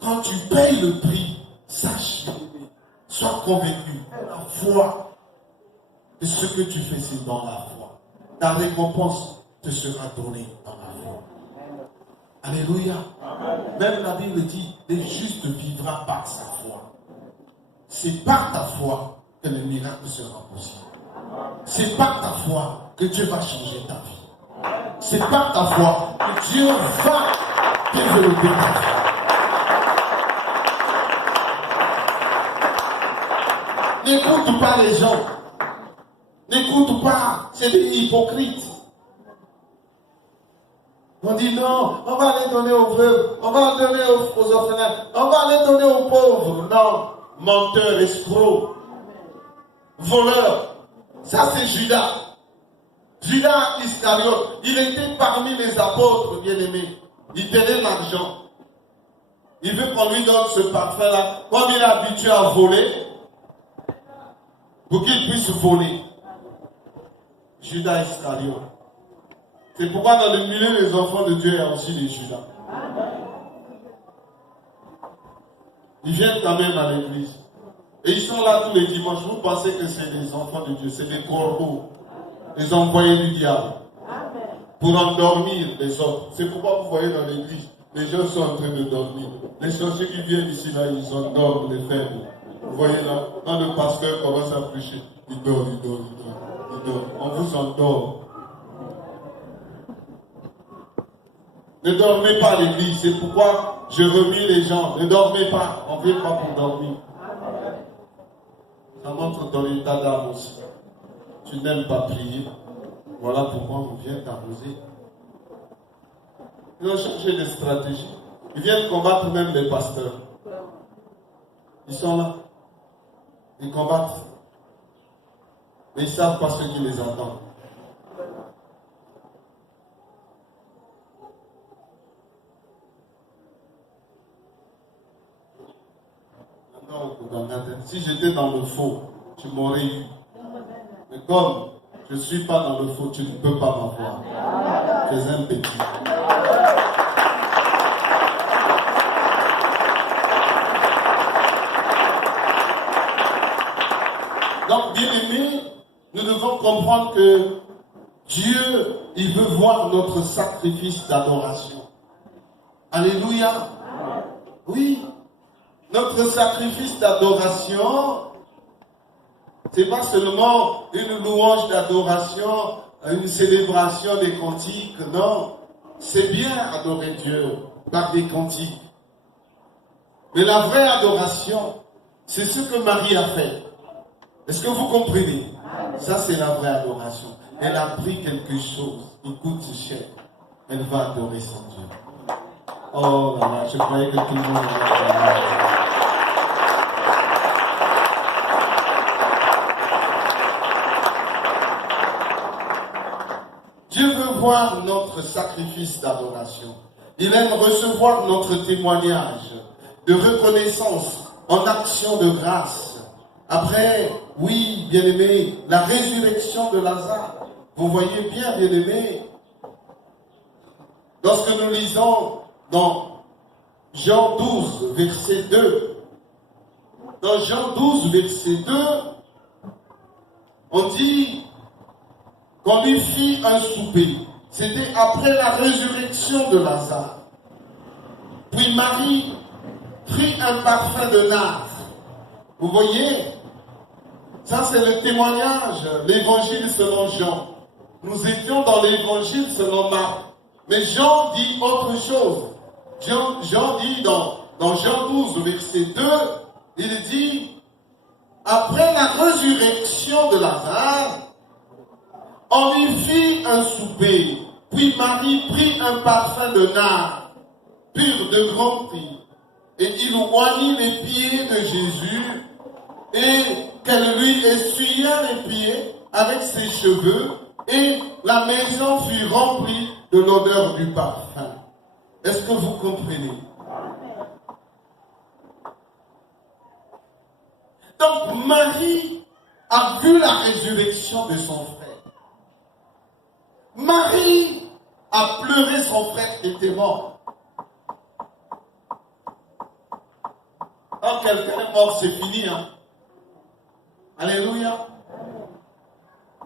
Quand tu payes le prix, sache, bien aimé, sois convaincu. La foi de ce que tu fais, c'est dans la foi. Ta récompense te sera donnée dans la foi. Alléluia. Amen. Même la Bible dit, le juste vivra par sa foi. C'est par ta foi que le miracle sera possible. C'est par ta foi que Dieu va changer ta vie. C'est par ta foi que Dieu va développer ta vie. N'écoute pas les gens. N'écoute pas. C'est des hypocrites. On dit non, on va aller donner aux veuves, on va donner aux orphelins, on va aller donner aux pauvres. Non, menteur, escroc, voleur. Ça c'est Judas. Judas Iscariote, il était parmi les apôtres bien-aimés. Il tenait l'argent. Il veut qu'on lui donne ce parfum-là. Comme il est habitué à voler, pour qu'il puisse voler. Judas Iscariote. C'est pourquoi dans le milieu des enfants de Dieu, il y a aussi des Judas. Ils viennent quand même à l'église. Et ils sont là tous les dimanches. Vous pensez que c'est des enfants de Dieu, c'est des corbeaux, des envoyés du diable. Pour endormir les autres. C'est pourquoi vous voyez dans l'église, les gens sont en train de dormir. Les sorciers qui viennent ici, là, ils endorment les faibles. Vous voyez là, quand le pasteur commence à prêcher, il dort. On vous endort. Ne dormez pas à l'église. C'est pourquoi je remis les gens. Ne dormez pas. On ne vient pas pour dormir. Ça montre ton état d'âme aussi. Tu n'aimes pas prier. Voilà pourquoi on vient t'arroser. Ils ont cherché des stratégies. Ils viennent combattre même les pasteurs. Ils sont là. Ils combattent. Mais ils ne savent pas ce qui les attend. Si j'étais dans le faux, tu m'aurais eu. Mais comme je ne suis pas dans le faux, tu ne peux pas m'avoir. Tu es un petit. Donc, bien aimés, nous devons comprendre que Dieu, il veut voir notre sacrifice d'adoration. Alléluia. Oui. Notre sacrifice d'adoration, c'est pas seulement une louange d'adoration, une célébration des cantiques, non. C'est bien adorer Dieu par des cantiques. Mais la vraie adoration, c'est ce que Marie a fait. Est-ce que vous comprenez? Ça, c'est la vraie adoration. Elle a pris quelque chose qui coûte cher. Elle va adorer son Dieu. Oh là là, je croyais que tout le monde avait... Dieu veut voir notre sacrifice d'adoration. Il aime recevoir notre témoignage de reconnaissance en action de grâce. Après, oui, bien-aimé, la résurrection de Lazare. Vous voyez bien, bien-aimé, lorsque nous lisons dans Jean 12, verset 2, dans Jean 12, verset 2, on dit qu'on lui fit un souper. C'était après la résurrection de Lazare. Puis Marie prit un parfum de nard. Vous voyez, ça c'est le témoignage, l'évangile selon Jean. Nous étions dans l'évangile selon Marc. Mais Jean dit autre chose. Jean dit dans Jean 12, verset 2, il dit, après la résurrection de Lazare, on lui fit un souper, puis Marie prit un parfum de nard, pur de grand prix, et il oignit les pieds de Jésus, et qu'elle lui essuya les pieds avec ses cheveux, et la maison fut remplie de l'odeur du parfum. Est-ce que vous comprenez? Donc Marie a vu la résurrection de son frère. Marie a pleuré son frère qui était mort. Quand quelqu'un est mort, c'est fini. Hein? Alléluia.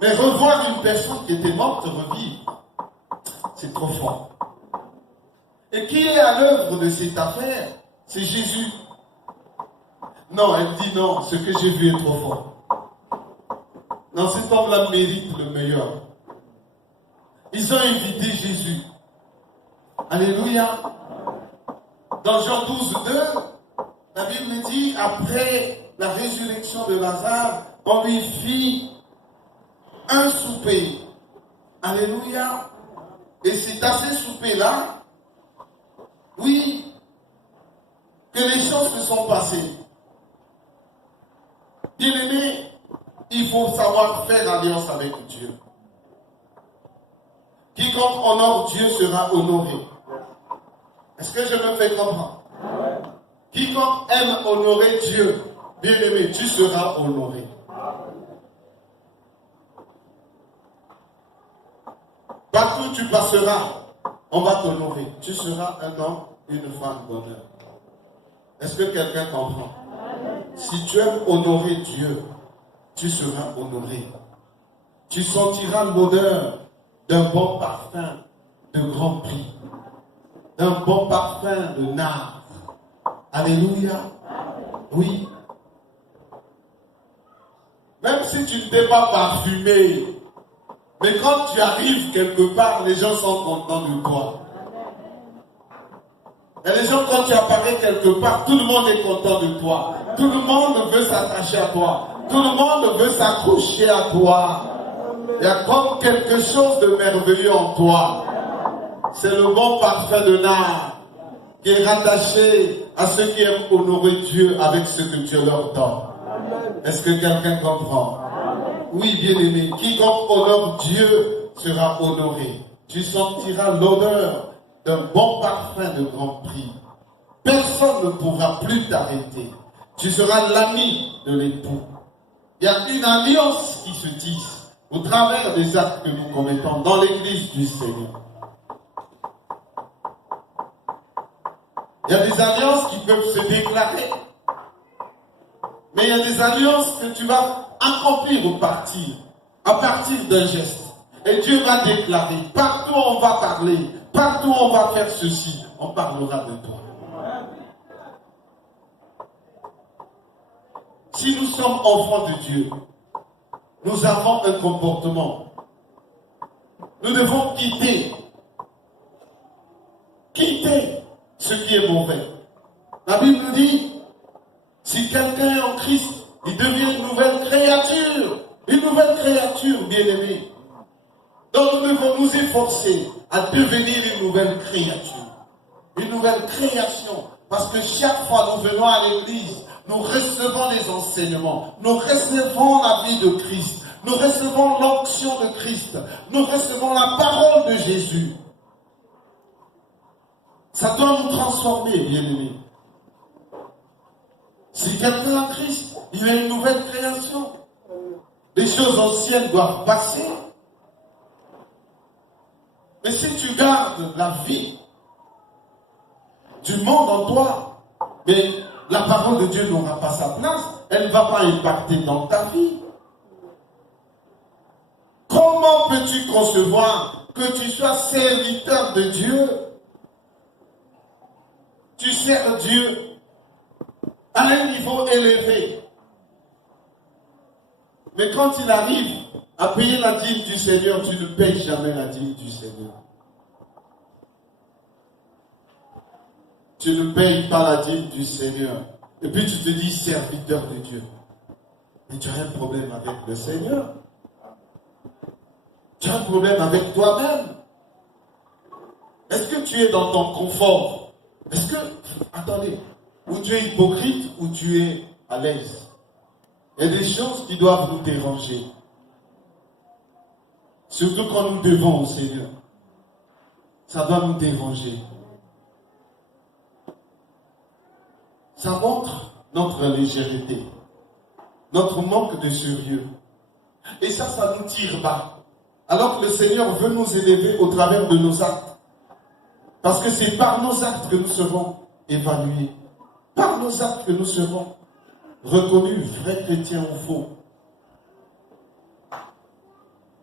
Mais revoir une personne qui était morte revivre, c'est trop fort. Et qui est à l'œuvre de cette affaire? C'est Jésus. Non, elle dit non, ce que j'ai vu est trop fort. Non, cet homme-là mérite le meilleur. Ils ont invité Jésus. Alléluia. Dans Jean 12, 2, la Bible dit, après la résurrection de Lazare, on lui fit un souper. Alléluia. Et c'est à ce souper-là, oui, que les choses se sont passées. Bien-aimé, il faut savoir faire alliance avec Dieu. Quiconque honore Dieu sera honoré. Est-ce que je me fais comprendre? Quiconque aime honorer Dieu, bien-aimé, tu seras honoré. Partout où tu passeras, on va t'honorer. Tu seras un homme, une femme d'honneur. Est-ce que quelqu'un comprend? Si tu aimes honorer Dieu, tu seras honoré. Tu sentiras l'odeur d'un bon parfum de grand prix, d'un bon parfum de nard. Alléluia. Oui. Même si tu ne t'es pas parfumé, mais quand tu arrives quelque part, les gens sont contents de toi. Et les gens, quand tu apparais quelque part, tout le monde est content de toi. Tout le monde veut s'attacher à toi. Tout le monde veut s'accrocher à toi. Il y a comme quelque chose de merveilleux en toi. C'est le bon parfum de nard qui est rattaché à ceux qui aiment honorer Dieu avec ce que Dieu leur donne. Est-ce que quelqu'un comprend? Oui, bien-aimé, quiconque honore Dieu sera honoré. Tu sentiras l'odeur d'un bon parfum de grand prix. Personne ne pourra plus t'arrêter. Tu seras l'ami de l'époux. Il y a une alliance qui se tisse au travers des actes que nous commettons dans l'église du Seigneur. Il y a des alliances qui peuvent se déclarer. Mais il y a des alliances que tu vas accomplir au partir, à partir d'un geste. Et Dieu va déclarer, partout on va parler, partout on va faire ceci, on parlera de toi. Si nous sommes enfants de Dieu, nous avons un comportement. Nous devons quitter ce qui est mauvais. La Bible nous dit, si quelqu'un est en Christ, il devient une nouvelle créature. Une nouvelle créature, bien-aimée. Donc nous devons nous efforcer à devenir une nouvelle créature. Une nouvelle création. Parce que chaque fois nous venons à l'église, nous recevons les enseignements. Nous recevons la vie de Christ. Nous recevons l'onction de Christ. Nous recevons la parole de Jésus. Ça doit nous transformer, bien-aimés. Si quelqu'un a Christ, il est une nouvelle création. Les choses anciennes doivent passer. Mais si tu gardes la vie du monde en toi, mais la parole de Dieu n'aura pas sa place, elle ne va pas impacter dans ta vie. Comment peux-tu concevoir que tu sois serviteur de Dieu? Tu sers Dieu à un niveau élevé. Mais quand il arrive à payer la dîme du Seigneur, tu ne payes jamais la dîme du Seigneur. Tu ne payes pas la dîme du Seigneur. Et puis tu te dis serviteur de Dieu. Mais tu as un problème avec le Seigneur. Tu as un problème avec toi-même. Est-ce que tu es dans ton confort? Est-ce que, attendez, ou tu es hypocrite ou tu es à l'aise? Il y a des choses qui doivent nous déranger. Surtout quand nous devons au Seigneur. Ça doit nous déranger. Ça montre notre légèreté, notre manque de sérieux. Et ça nous tire bas. Alors que le Seigneur veut nous élever au travers de nos actes. Parce que c'est par nos actes que nous serons évalués. Par nos actes que nous serons reconnus vrais chrétiens ou faux.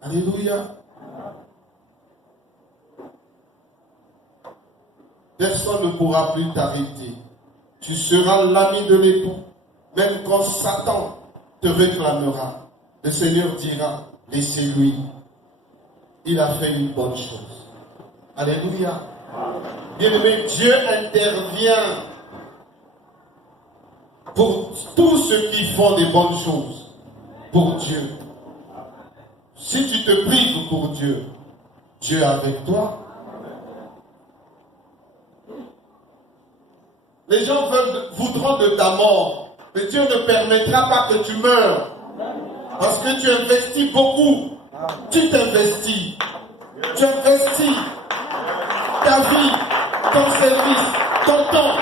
Alléluia. Personne ne pourra plus t'arrêter. Tu seras l'ami de l'époux. Même quand Satan te réclamera, le Seigneur dira, laissez-lui. Il a fait une bonne chose. Alléluia. Bien-aimé, Dieu intervient pour tous ceux qui font des bonnes choses. Pour Dieu. Si tu te prives pour Dieu, Dieu est avec toi. Les gens voudront de ta mort, mais Dieu ne permettra pas que tu meurs. Parce que tu investis beaucoup. Tu t'investis. Tu investis ta vie, ton service, ton temps.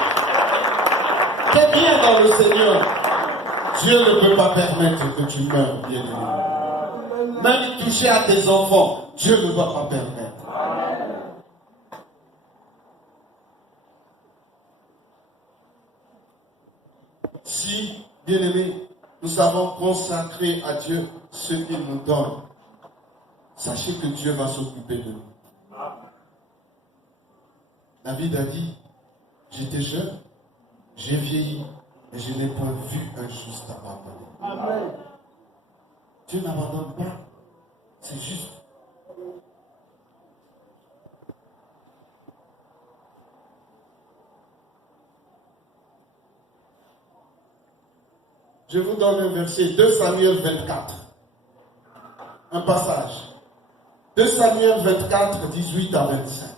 Tu es bien dans le Seigneur. Dieu ne peut pas permettre que tu meurs, bien-aimé. Même toucher à tes enfants, Dieu ne va pas permettre. Si, bien-aimés, nous savons consacrer à Dieu ce qu'il nous donne, sachez que Dieu va s'occuper de nous. David a dit, j'étais jeune, j'ai vieilli, et je n'ai pas vu un juste abandonné. Amen. Dieu n'abandonne pas, c'est juste. Je vous donne un verset, 2 Samuel 24. Un passage. 2 Samuel 24, 18 à 25.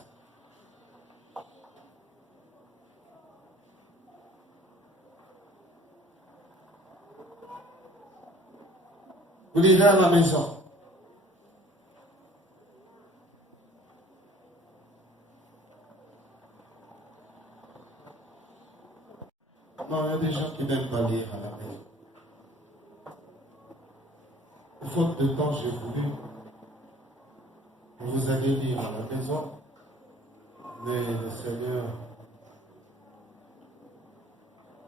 Vous lirez à la maison. Non, il y a des gens qui n'aiment pas lire à la maison. Faute de temps, j'ai voulu que vous alliez lire à la maison, mais le Seigneur,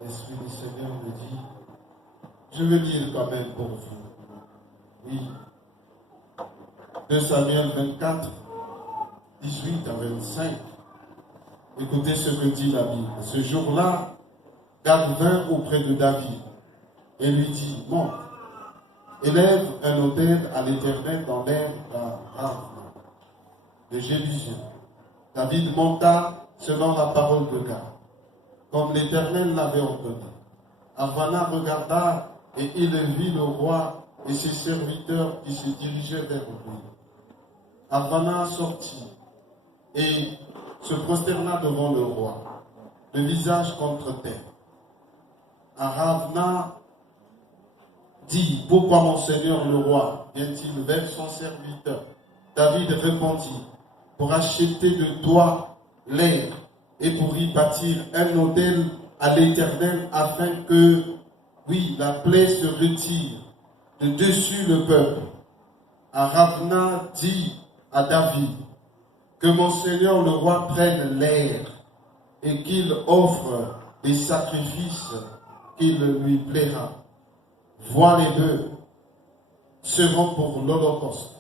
l'Esprit du Seigneur me dit, je vais lire quand même pour vous. Oui. 2 Samuel 24, 18 à 25. Écoutez ce que dit la Bible. Ce jour-là, Gad vint auprès de David et lui dit, monte, élève un autel à l'Éternel dans l'air Ravna, de Jérusalem. David monta selon la parole de Gad, comme l'Éternel l'avait ordonné. Ravana regarda et il vit le roi et ses serviteurs qui se dirigeaient vers lui. Ravana sortit et se prosterna devant le roi, le visage contre terre. Ravana dit, pourquoi mon Seigneur le roi vient-il vers son serviteur? David répondit, pour acheter de toi l'air et pour y bâtir un autel à l'Éternel afin que, oui, la plaie se retire de dessus le peuple. Ravana dit à David, que mon Seigneur le roi prenne l'air et qu'il offre des sacrifices qu'il lui plaira. Vois les bœufs seront pour l'holocauste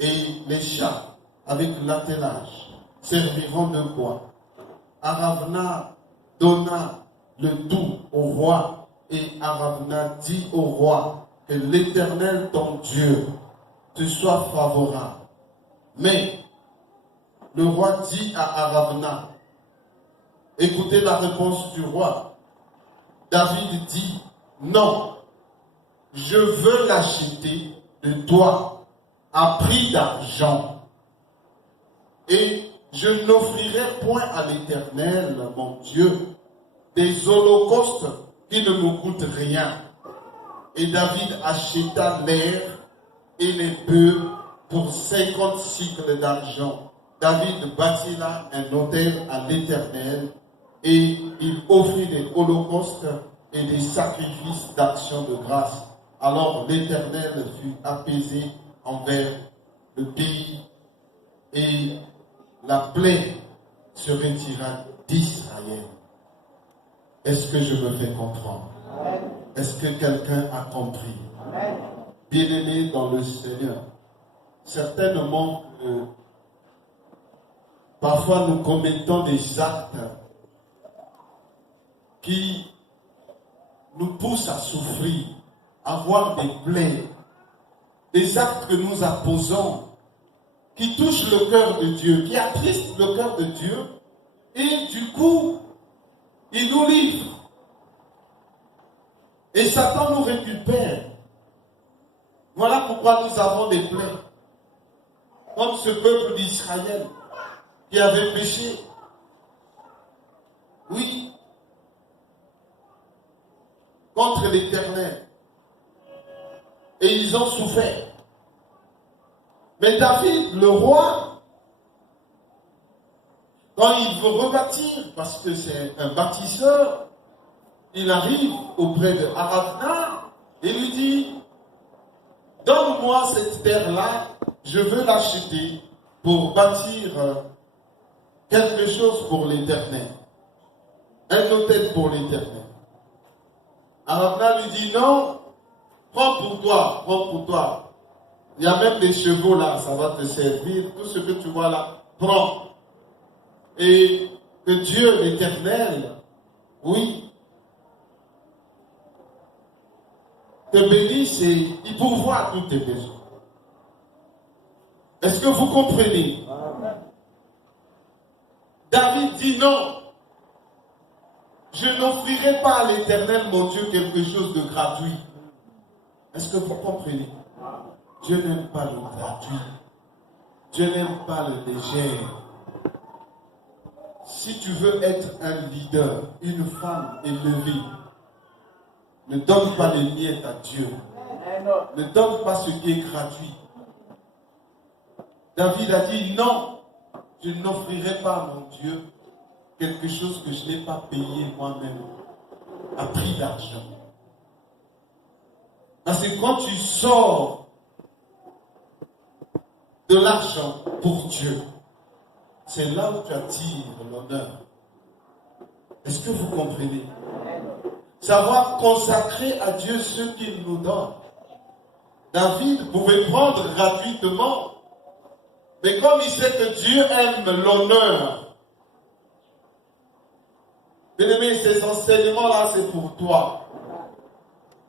et les chats avec l'attelage serviront de bois. Ravana donna le tout au roi et Ravana dit au roi que l'Éternel ton Dieu te soit favorable. Mais le roi dit à Ravana, écoutez la réponse du roi. David dit, non, je veux l'acheter de toi à prix d'argent. Et je n'offrirai point à l'Éternel, mon Dieu, des holocaustes qui ne me coûtent rien. Et David acheta l'air et les bœufs pour 50 cycles d'argent. David bâtit là un autel à l'Éternel et il offrit des holocaustes et des sacrifices d'action de grâce. Alors l'Éternel fut apaisé envers le pays et la plaie se retira d'Israël. Est-ce que je me fais comprendre? Est-ce que quelqu'un a compris? Bien-aimé dans le Seigneur, certainement parfois nous commettons des actes qui nous poussent à souffrir, à avoir des plaies, des actes que nous apposons, qui touchent le cœur de Dieu, qui attristent le cœur de Dieu, et du coup, il nous livre. Et Satan nous récupère. Voilà pourquoi nous avons des plaies. Comme ce peuple d'Israël qui avait péché. Oui. Contre l'Éternel. Et ils ont souffert. Mais David, le roi, quand il veut rebâtir, parce que c'est un bâtisseur, il arrive auprès de Ravana et lui dit, donne-moi cette terre-là, je veux l'acheter pour bâtir quelque chose pour l'Éternel. Un autel pour l'Éternel. Ravana lui dit, non, prends pour toi, prends pour toi. Il y a même des chevaux là, ça va te servir. Tout ce que tu vois là, prends. Et que Dieu l'Éternel, oui, te bénisse et il pourvoit tous tes besoins. Est-ce que vous comprenez? David dit non. Je n'offrirai pas à l'Éternel, mon Dieu, quelque chose de gratuit. Est-ce que vous comprenez? Dieu n'aime pas le gratuit. Dieu n'aime pas le léger. Si tu veux être un leader, une femme élevée, ne donne pas les miettes à Dieu. Ne donne pas ce qui est gratuit. David a dit non, je n'offrirai pas à mon Dieu quelque chose que je n'ai pas payé moi-même à prix d'argent. Parce que quand tu sors de l'argent pour Dieu, c'est là où tu attires l'honneur. Est-ce que vous comprenez? Savoir consacrer à Dieu ce qu'il nous donne. David pouvait prendre gratuitement, mais comme il sait que Dieu aime l'honneur, bien-aimé, ces enseignements-là, c'est pour toi.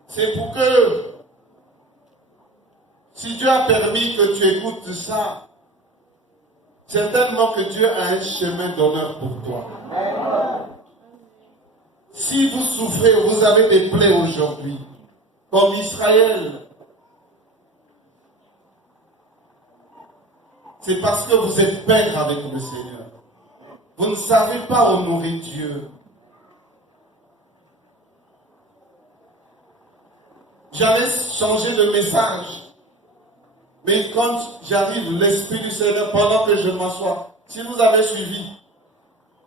C'est pour que, si Dieu a permis que tu écoutes ça, certainement que Dieu a un chemin d'honneur pour toi. Si vous souffrez, vous avez des plaies aujourd'hui, comme Israël, c'est parce que vous êtes père avec le Seigneur. Vous ne savez pas honorer Dieu. J'allais changer de message. Mais quand j'arrive, l'Esprit du Seigneur, pendant que je m'assois, si vous avez suivi,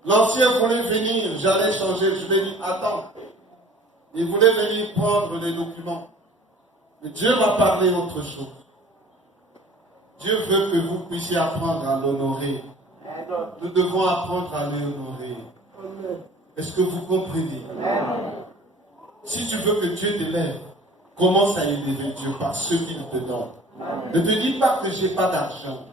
l'ancien voulait venir, j'allais changer, je lui ai dit, attends. Il voulait venir prendre les documents. Mais Dieu m'a parlé autre chose. Dieu veut que vous puissiez apprendre à l'honorer. Nous devons apprendre à l'honorer. Est-ce que vous comprenez? Si tu veux que Dieu t'élève, commence à élever Dieu par ce qu'il te donne. Ne te dis pas que je n'ai pas d'argent.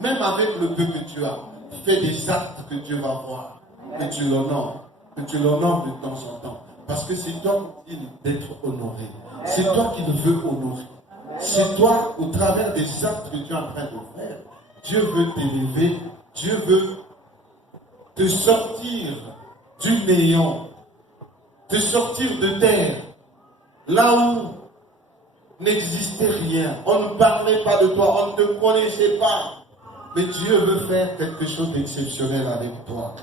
Même avec le peu que tu as, fais des actes que Dieu va voir. Que tu l'honores. Que tu l'honores de temps en temps. Parce que c'est toi qui dis d'être honoré. C'est toi qui le veux honorer. C'est toi, au travers des actes que tu es en train de faire, Dieu veut t'élever. Dieu veut te sortir du néant. Te sortir de terre. Là où n'existait rien. On ne parlait pas de toi. On ne te connaissait pas. Mais Dieu veut faire quelque chose d'exceptionnel avec toi.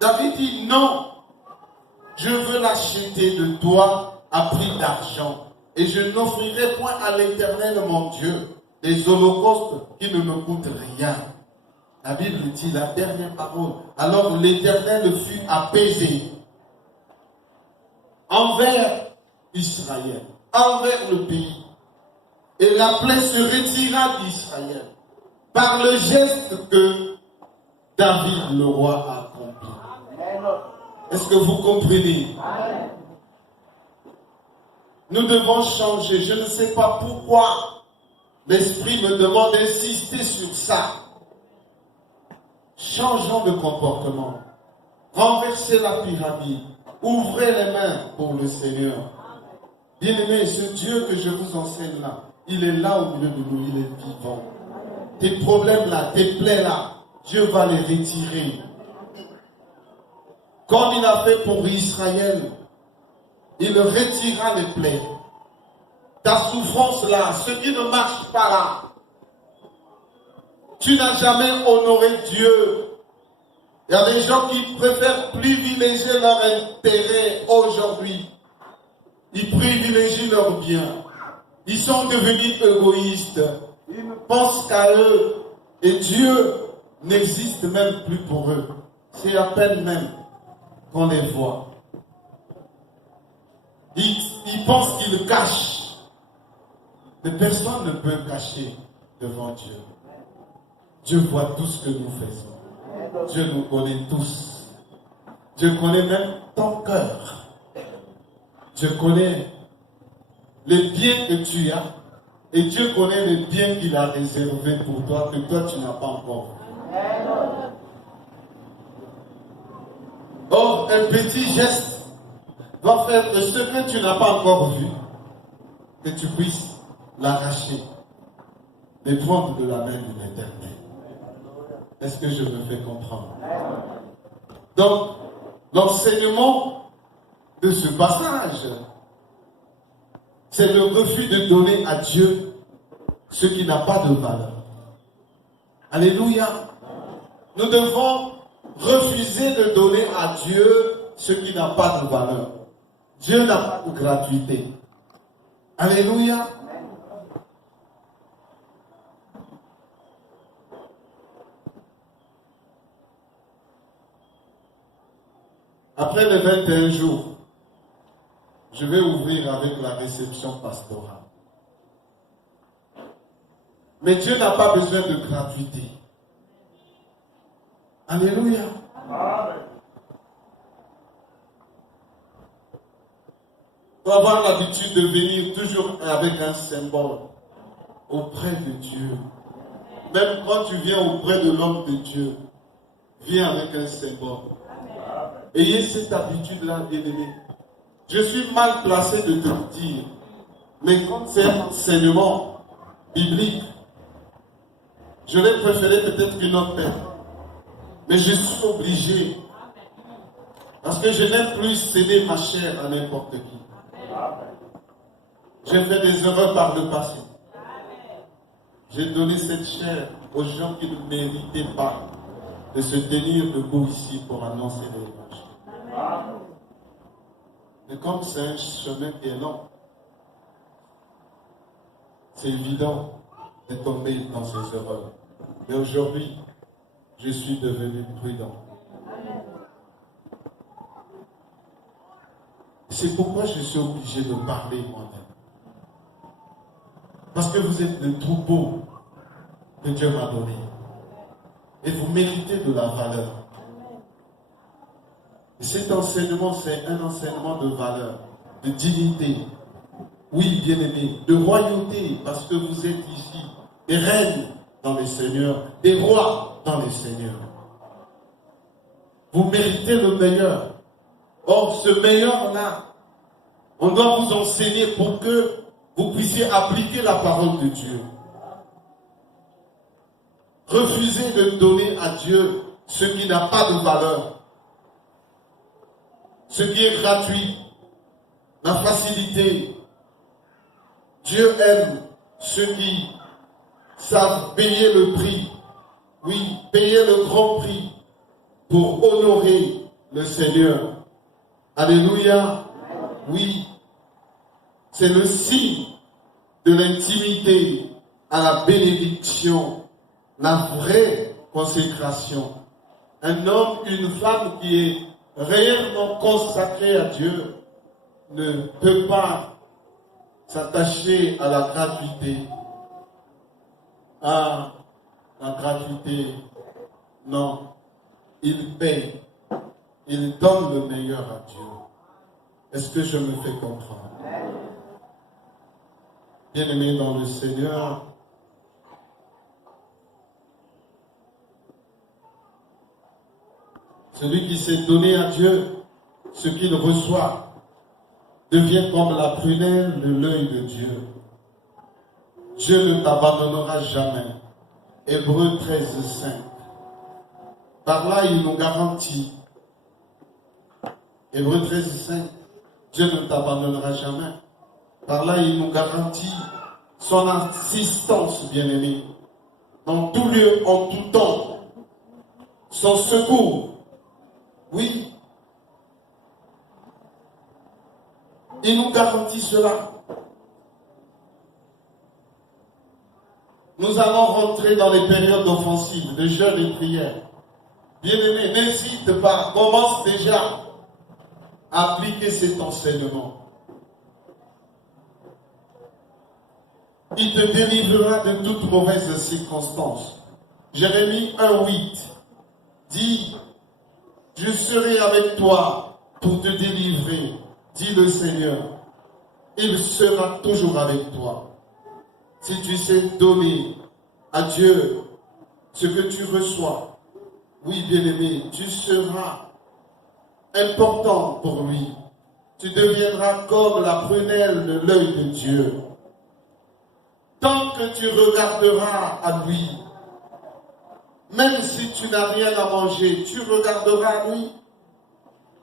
David dit non. Je veux l'acheter de toi à prix d'argent. Et je n'offrirai point à l'Éternel mon Dieu des holocaustes qui ne me coûtent rien. La Bible dit la dernière parole. Alors l'Éternel fut apaisé envers Israël, envers le pays. Et la plaie se retira d'Israël par le geste que David le roi a accompli. Est-ce que vous comprenez? Nous devons changer. Je ne sais pas pourquoi l'Esprit me demande d'insister sur ça. Changeons de comportement. Renversez la pyramide. Ouvrez les mains pour le Seigneur. Bien-aimé, ce Dieu que je vous enseigne là, il est là au milieu de nous, il est vivant. Tes problèmes là, tes plaies là, Dieu va les retirer. Comme il a fait pour Israël, il retira les plaies. Ta souffrance là, ce qui ne marche pas là, tu n'as jamais honoré Dieu. Il y a des gens qui préfèrent privilégier leur intérêt aujourd'hui. Ils privilégient leur bien. Ils sont devenus égoïstes. Ils ne pensent qu'à eux. Et Dieu n'existe même plus pour eux. C'est à peine même qu'on les voit. Ils pensent qu'ils cachent. Mais personne ne peut cacher devant Dieu. Dieu voit tout ce que nous faisons. Dieu nous connaît tous. Dieu connaît même ton cœur. Dieu connaît les biens que tu as. Et Dieu connaît les biens qu'il a réservés pour toi, que toi tu n'as pas encore vu. Or, un petit geste va faire que ce que tu n'as pas encore vu, que tu puisses l'arracher, les prendre de la main de l'Éternel. Est-ce que je me fais comprendre? Donc, l'enseignement de ce passage, c'est le refus de donner à Dieu ce qui n'a pas de valeur. Alléluia. Nous devons refuser de donner à Dieu ce qui n'a pas de valeur. Dieu n'a pas de gratuité. Alléluia. Après les 21 jours, je vais ouvrir avec la réception pastorale. Mais Dieu n'a pas besoin de gratuité. Alléluia. Amen. Il faut avoir l'habitude de venir toujours avec un symbole auprès de Dieu. Même quand tu viens auprès de l'homme de Dieu, viens avec un symbole. Ayez cette habitude-là, bien-aimé. Je suis mal placé de te le dire, mais quand c'est un enseignement biblique, je l'ai préféré peut-être qu'une autre personne. Mais je suis obligé, parce que je n'aime plus céder ma chair à n'importe qui. J'ai fait des erreurs par le passé. J'ai donné cette chair aux gens qui ne méritaient pas de se tenir debout ici pour annoncer l'évangile. Mais comme c'est un chemin qui est long, c'est évident de tomber dans ces erreurs. Mais aujourd'hui, je suis devenu prudent. C'est pourquoi je suis obligé de parler moi-même. Parce que vous êtes le troupeau que Dieu m'a donné. Et vous méritez de la valeur. Et cet enseignement, c'est un enseignement de valeur, de dignité. Oui, bien-aimé, de royauté, parce que vous êtes ici des reines dans les seigneurs, des rois dans les seigneurs. Vous méritez le meilleur. Or, ce meilleur-là, on doit vous enseigner pour que vous puissiez appliquer la parole de Dieu. Refusez de donner à Dieu ce qui n'a pas de valeur, ce qui est gratuit, la facilité. Dieu aime ceux qui savent payer le prix, oui, payer le grand prix pour honorer le Seigneur. Alléluia. Oui, c'est le signe de l'intimité à la bénédiction, la vraie consécration. Un homme, une femme qui est réellement consacré à Dieu ne peut pas s'attacher à la gratuité. Ah, la gratuité, non. Il paye. Il donne le meilleur à Dieu. Est-ce que je me fais comprendre? Bien-aimé dans le Seigneur, celui qui s'est donné à Dieu, ce qu'il reçoit, devient comme la prunelle de l'œil de Dieu. Dieu ne t'abandonnera jamais. Hébreux 13:5. Par là, il nous garantit. Hébreux 13:5. Dieu ne t'abandonnera jamais. Par là, il nous garantit son assistance, bien-aimé. Dans tout lieu, en tout temps. Son secours. Oui. Il nous garantit cela. Nous allons rentrer dans les périodes offensives, de jeûne et prière. Bien-aimé, n'hésite pas. Commence déjà à appliquer cet enseignement. Il te délivrera de toute mauvaise circonstance. Jérémie 1:8 dit, je serai avec toi pour te délivrer, dit le Seigneur. Il sera toujours avec toi. Si tu sais donner à Dieu ce que tu reçois, oui, bien-aimé, tu seras important pour lui. Tu deviendras comme la prunelle de l'œil de Dieu. Tant que tu regarderas à lui, même si tu n'as rien à manger, tu regarderas à lui.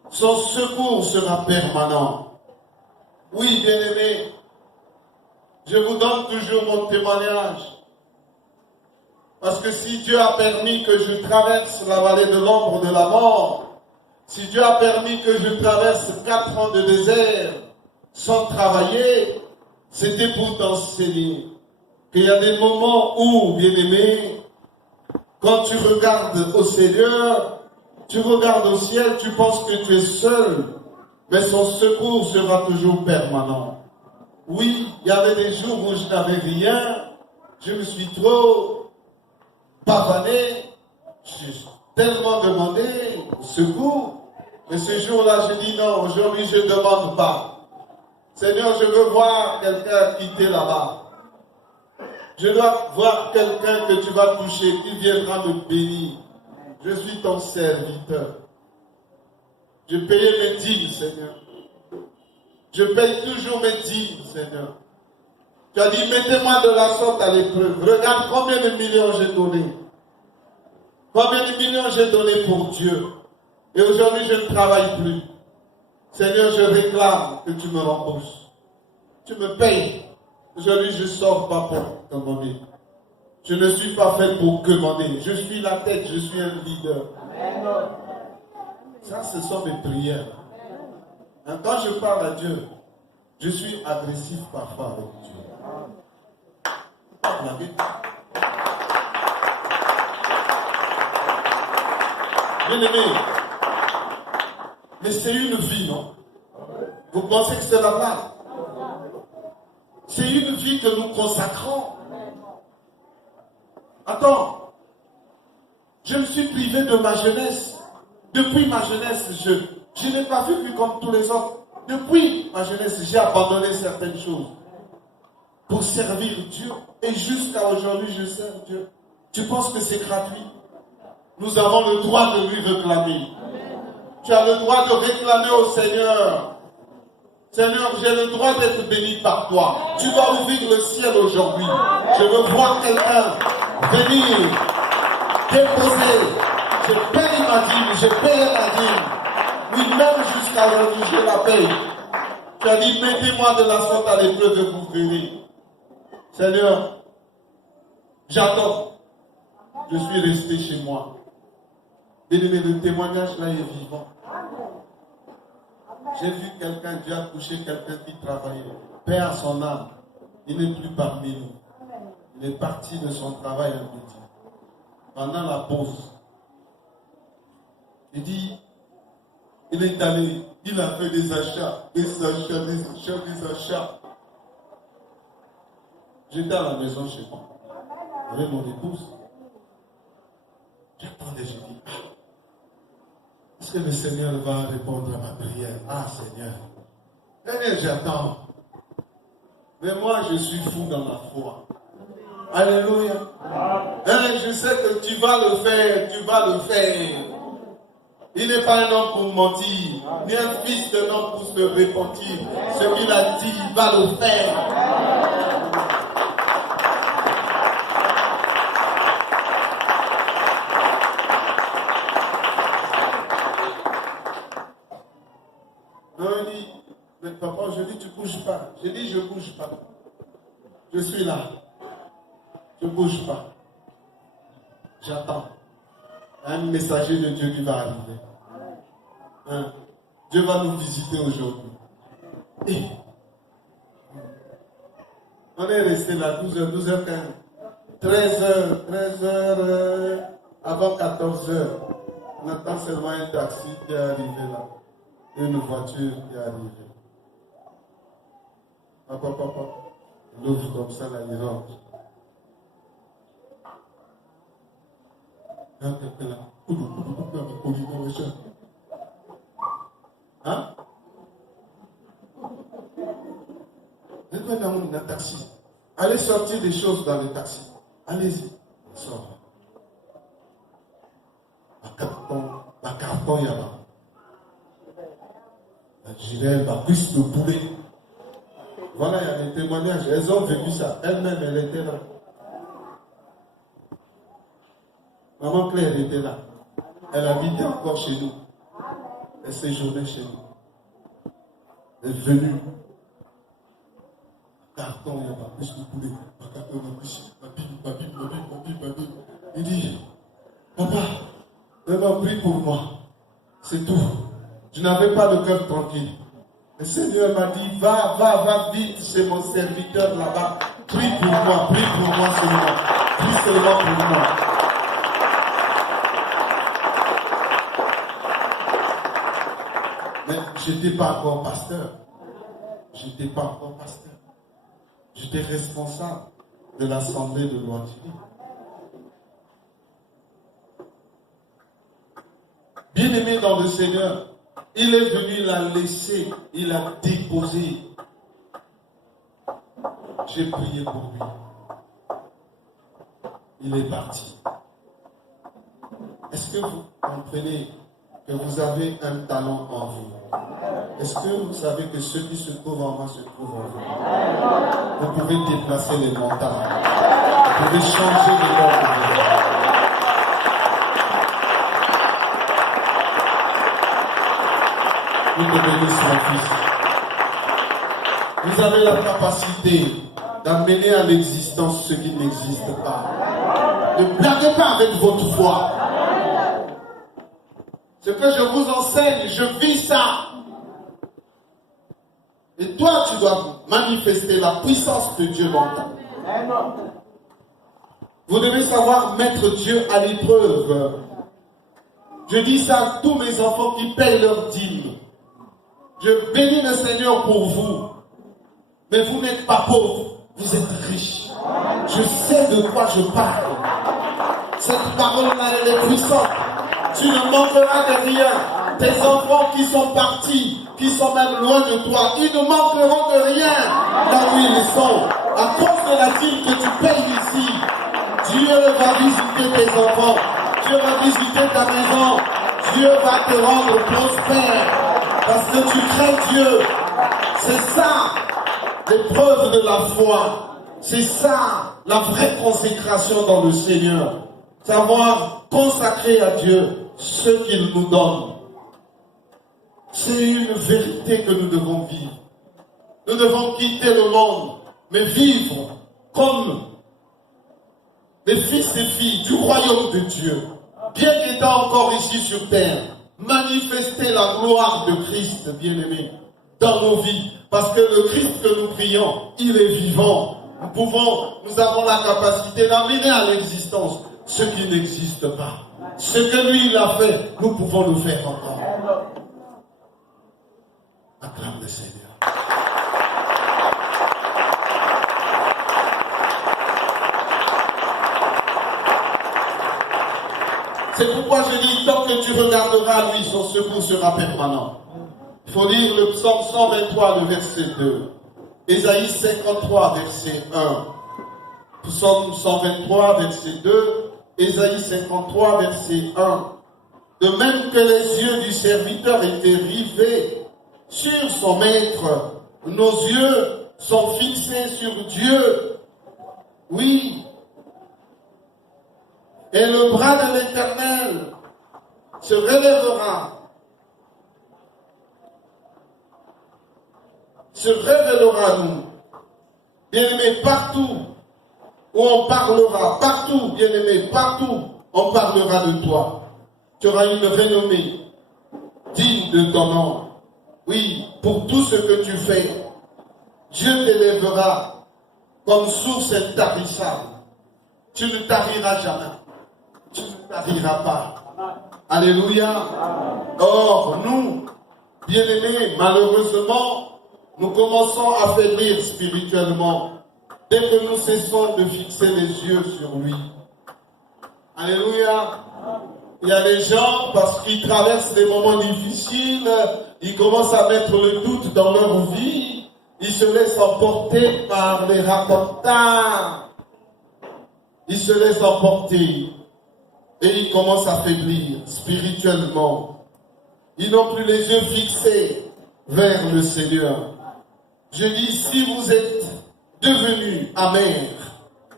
Son secours sera permanent. Oui, bien-aimé, je vous donne toujours mon témoignage. Parce que si Dieu a permis que je traverse la vallée de l'ombre de la mort, si Dieu a permis que je traverse 4 ans de désert sans travailler, c'était pour t'enseigner qu'il y a des moments où, bien-aimé, quand tu regardes au Seigneur, tu regardes au ciel, tu penses que tu es seul, mais son secours sera toujours permanent. Oui, il y avait des jours où je n'avais rien, je me suis trop pavané, j'ai tellement demandé secours, mais ce jour-là, je dis non, aujourd'hui je ne demande pas. Seigneur, je veux voir quelqu'un quitter là-bas. Je dois voir quelqu'un que tu vas toucher, qui viendra me bénir. Je suis ton serviteur. Je payais mes dîmes, Seigneur. Je paye toujours mes dîmes, Seigneur. Tu as dit, mettez-moi de la sorte à l'épreuve. Regarde combien de millions j'ai donné. Combien de millions j'ai donné pour Dieu. Et aujourd'hui, je ne travaille plus. Seigneur, je réclame que tu me rembourses. Tu me payes. Aujourd'hui, je ne sors pas pour commander. Je ne suis pas fait pour commander. Je suis la tête, je suis un leader. Ça, ce sont mes prières. Quand je parle à Dieu, je suis agressif parfois avec Dieu. Bien aimé, mais c'est une vie, non? Vous pensez que c'est la blague? C'est une vie que nous consacrons. Attends, je me suis privé de ma jeunesse. Depuis ma jeunesse, je n'ai pas vécu comme tous les autres. Depuis ma jeunesse, j'ai abandonné certaines choses pour servir Dieu. Et jusqu'à aujourd'hui, je sers Dieu. Tu penses que c'est gratuit? Nous avons le droit de lui réclamer. Tu as le droit de réclamer au Seigneur. Seigneur, j'ai le droit d'être béni par toi. Tu dois ouvrir le ciel aujourd'hui. Je veux voir quelqu'un venir, déposer. Je paye ma dîme, je paye ma dîme. Oui, même jusqu'à aujourd'hui, je la paye. Tu as dit, mettez-moi de la sorte à l'épreuve et vous verrez. Seigneur, j'attends. Je suis resté chez moi. Bien-aimé, le témoignage là est vivant. J'ai vu quelqu'un, Dieu a touché quelqu'un qui travaillait. Paix à son âme. Il n'est plus parmi nous. Il est parti de son travail un petit. Pendant la pause, il dit, il est allé, il a fait des achats, des achats, des achats, des achats. J'étais à la maison chez moi, avec mon épouse. J'attendais, je dis, est-ce que le Seigneur va répondre à ma prière? Ah Seigneur, Seigneur, j'attends. Mais moi, je suis fou dans ma foi. Alléluia. Je sais que tu vas le faire, tu vas le faire. Il n'est pas un homme pour mentir, ni un fils d'un homme pour se repentir. Ce qu'il a dit, il va le faire. Non, il dit, mais papa, je dis, tu ne bouges pas. Je dis, je ne bouge pas. Je suis là. Je ne bouge pas. J'attends. Un messager de Dieu qui va arriver. Dieu va nous visiter aujourd'hui. Et on est resté là 12h, 12h15, 13h, avant 14h. On attend seulement un taxi qui est arrivé là. Une voiture qui est arrivée. Papa, il ouvre comme ça là, il rentre. Hein? Vous êtes dans un taxi. Allez sortir des choses dans le taxi. Allez-y. Sors. Ma carton, il y a là. La gilet, ma cuisse de poulet. Voilà, il y a des témoignages. Elles ont vécu ça. Elle-même, elle était là. Maman Claire était là. Elle habitait encore chez nous. Elle séjournait chez nous. Elle est venue. Carton, il n'y a pas plus de poulet. Ma Bible. Il dit, papa, maintenant prie pour moi. C'est tout. Je n'avais pas le cœur tranquille. Le Seigneur m'a dit, va vite chez mon serviteur là-bas. Prie pour moi seulement. Prie seulement pour moi. Mais je n'étais pas encore pasteur. J'étais responsable de l'Assemblée de Loisiri. Bien-aimé dans le Seigneur, il est venu la laisser, il a déposé. J'ai prié pour lui. Il est parti. Est-ce que vous comprenez que vous avez un talent en vous? Est-ce que vous savez que ce qui se trouve en moi se trouve en vous? Vous pouvez déplacer les montagnes. Vous pouvez changer les mondes. Vous devenez son fils. Vous avez la capacité d'amener à l'existence ce qui n'existe pas. Ne blaguez pas avec votre foi. Ce que je vous enseigne, je vis ça. Et toi, tu dois manifester la puissance de Dieu dans toi. Vous devez savoir mettre Dieu à l'épreuve. Je dis ça à tous mes enfants qui payent leur dîme. Je bénis le Seigneur pour vous. Mais vous n'êtes pas pauvres, vous êtes riches. Je sais de quoi je parle. Cette parole-là, elle est puissante. Tu ne manqueras de rien. Tes enfants qui sont partis, qui sont même loin de toi, ils ne manqueront de rien là où ils sont. À cause de la dîme que tu payes ici, Dieu va visiter tes enfants. Dieu va visiter ta maison. Dieu va te rendre prospère. Parce que tu crains Dieu. C'est ça l'épreuve de la foi. C'est ça la vraie consécration dans le Seigneur. Savoir consacrer à Dieu ce qu'il nous donne. C'est une vérité que nous devons vivre. Nous devons quitter le monde, mais vivre comme les fils et filles du royaume de Dieu. Bien qu'étant encore ici sur terre, manifester la gloire de Christ, bien-aimé, dans nos vies. Parce que le Christ que nous prions, il est vivant. Nous avons la capacité d'amener à l'existence ce qui n'existe pas. Ce que lui, il a fait, nous pouvons le faire encore. Acclame le Seigneur. C'est pourquoi je dis, tant que tu regarderas lui, son secours sera permanent. Il faut lire le psaume 123, le verset 2. Ésaïe 53, verset 1. Psaume 123, verset 2. Ésaïe 53, verset 1. De même que les yeux du serviteur étaient rivés sur son maître, nos yeux sont fixés sur Dieu. Oui. Et le bras de l'Éternel se relèvera. Se révélera nous. Bien-aimés, partout où on parlera, partout, bien-aimés, partout, on parlera de toi. Tu auras une renommée digne de ton nom. Oui, pour tout ce que tu fais, Dieu t'élèvera comme source intarissable. Tu ne tariras jamais. Tu ne tariras pas. Alléluia. Or, nous, bien-aimés, malheureusement, nous commençons à faiblir spirituellement dès que nous cessons de fixer les yeux sur lui. Alléluia. Il y a des gens, parce qu'ils traversent des moments difficiles, ils commencent à mettre le doute dans leur vie. Ils se laissent emporter par les racontars. Ils se laissent emporter. Et ils commencent à faiblir spirituellement. Ils n'ont plus les yeux fixés vers le Seigneur. Je dis, si vous êtes devenu amer,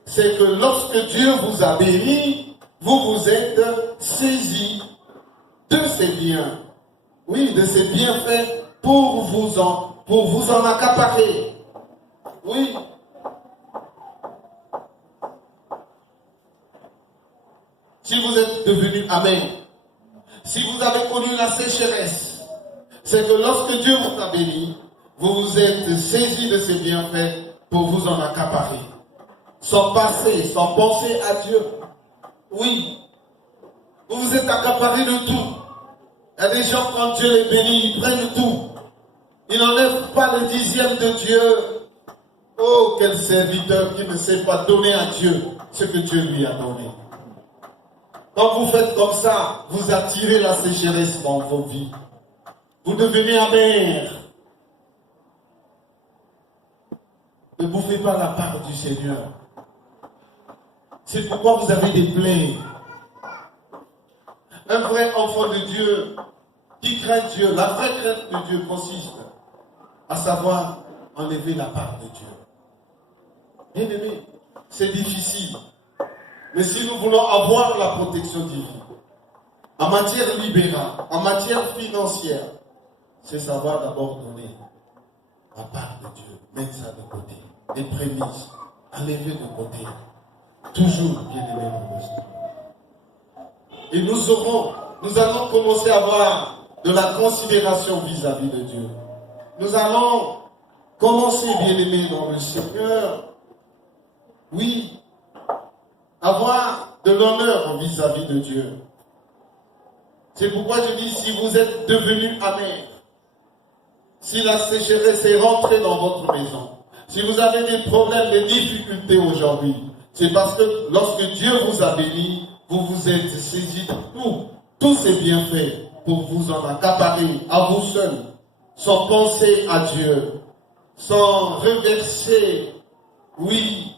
c'est que lorsque Dieu vous a béni, vous vous êtes saisi de ses biens. Oui, de ses bienfaits pour vous en accaparer. Oui. Si vous êtes devenu amer, si vous avez connu la sécheresse, c'est que lorsque Dieu vous a béni, vous vous êtes saisi de ses bienfaits pour vous en accaparer. Sans passer, sans penser à Dieu. Oui. Vous vous êtes accaparé de tout. Il y a des gens, quand Dieu les bénit, ils prennent tout. Ils n'enlèvent pas le dixième de Dieu. Oh, quel serviteur qui ne sait pas donner à Dieu ce que Dieu lui a donné. Quand vous faites comme ça, vous attirez la sécheresse dans vos vies. Vous devenez amer. Ne bouffez pas la part du Seigneur. C'est pourquoi vous avez des plaies. Un vrai enfant de Dieu qui craint Dieu, la vraie crainte de Dieu consiste à savoir enlever la part de Dieu. Bien aimé, c'est difficile. Mais si nous voulons avoir la protection divine, en matière libérale, en matière financière, c'est savoir d'abord donner la part de Dieu, mettre ça de côté, les prémices, enlever de côté. Toujours, bien aimé, mon Dieu. Et nous allons commencer à avoir de la considération vis-à-vis de Dieu. Nous allons commencer, bien aimé, dans le Seigneur, oui, avoir de l'honneur vis-à-vis de Dieu. C'est pourquoi je dis, si vous êtes devenu amer, si la sécheresse est rentrée dans votre maison, si vous avez des problèmes, des difficultés aujourd'hui, c'est parce que lorsque Dieu vous a béni, vous vous êtes saisi de tous ces bienfaits pour vous en accaparer à vous seul, sans penser à Dieu, sans reverser, oui,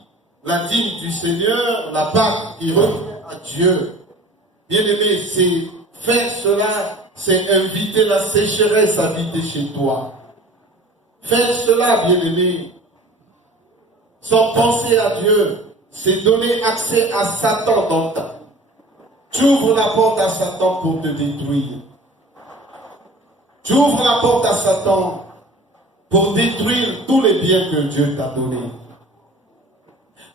la dîme du Seigneur, la part qui revient à Dieu. Bien aimé, c'est faire cela, c'est inviter la sécheresse à habiter chez toi. Faire cela, bien aimé, sans penser à Dieu, c'est donner accès à Satan dans ta vie. Tu ouvres la porte à Satan pour te détruire. Tu ouvres la porte à Satan pour détruire tous les biens que Dieu t'a donnés.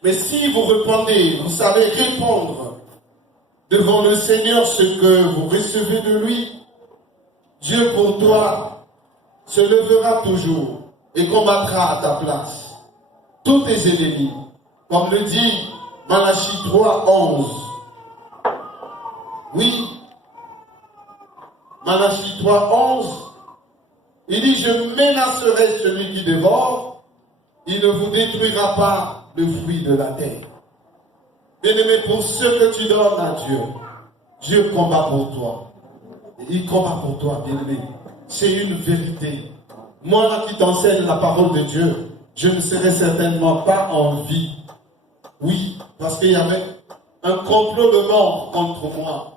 Mais si vous répondez, vous savez répondre devant le Seigneur ce que vous recevez de lui, Dieu pour toi se levera toujours et combattra à ta place tous tes ennemis. Comme le dit Malachie 3, 11. Oui, Malachie 3, 11, il dit, je menacerai celui qui dévore, il ne vous détruira pas le fruit de la terre. Bien-aimé, pour ce que tu donnes à Dieu, Dieu combat pour toi. Il combat pour toi, bien-aimé. C'est une vérité. Moi, là qui t'enseigne la parole de Dieu, je ne serai certainement pas en vie. Oui, parce qu'il y avait un complot de mort contre moi.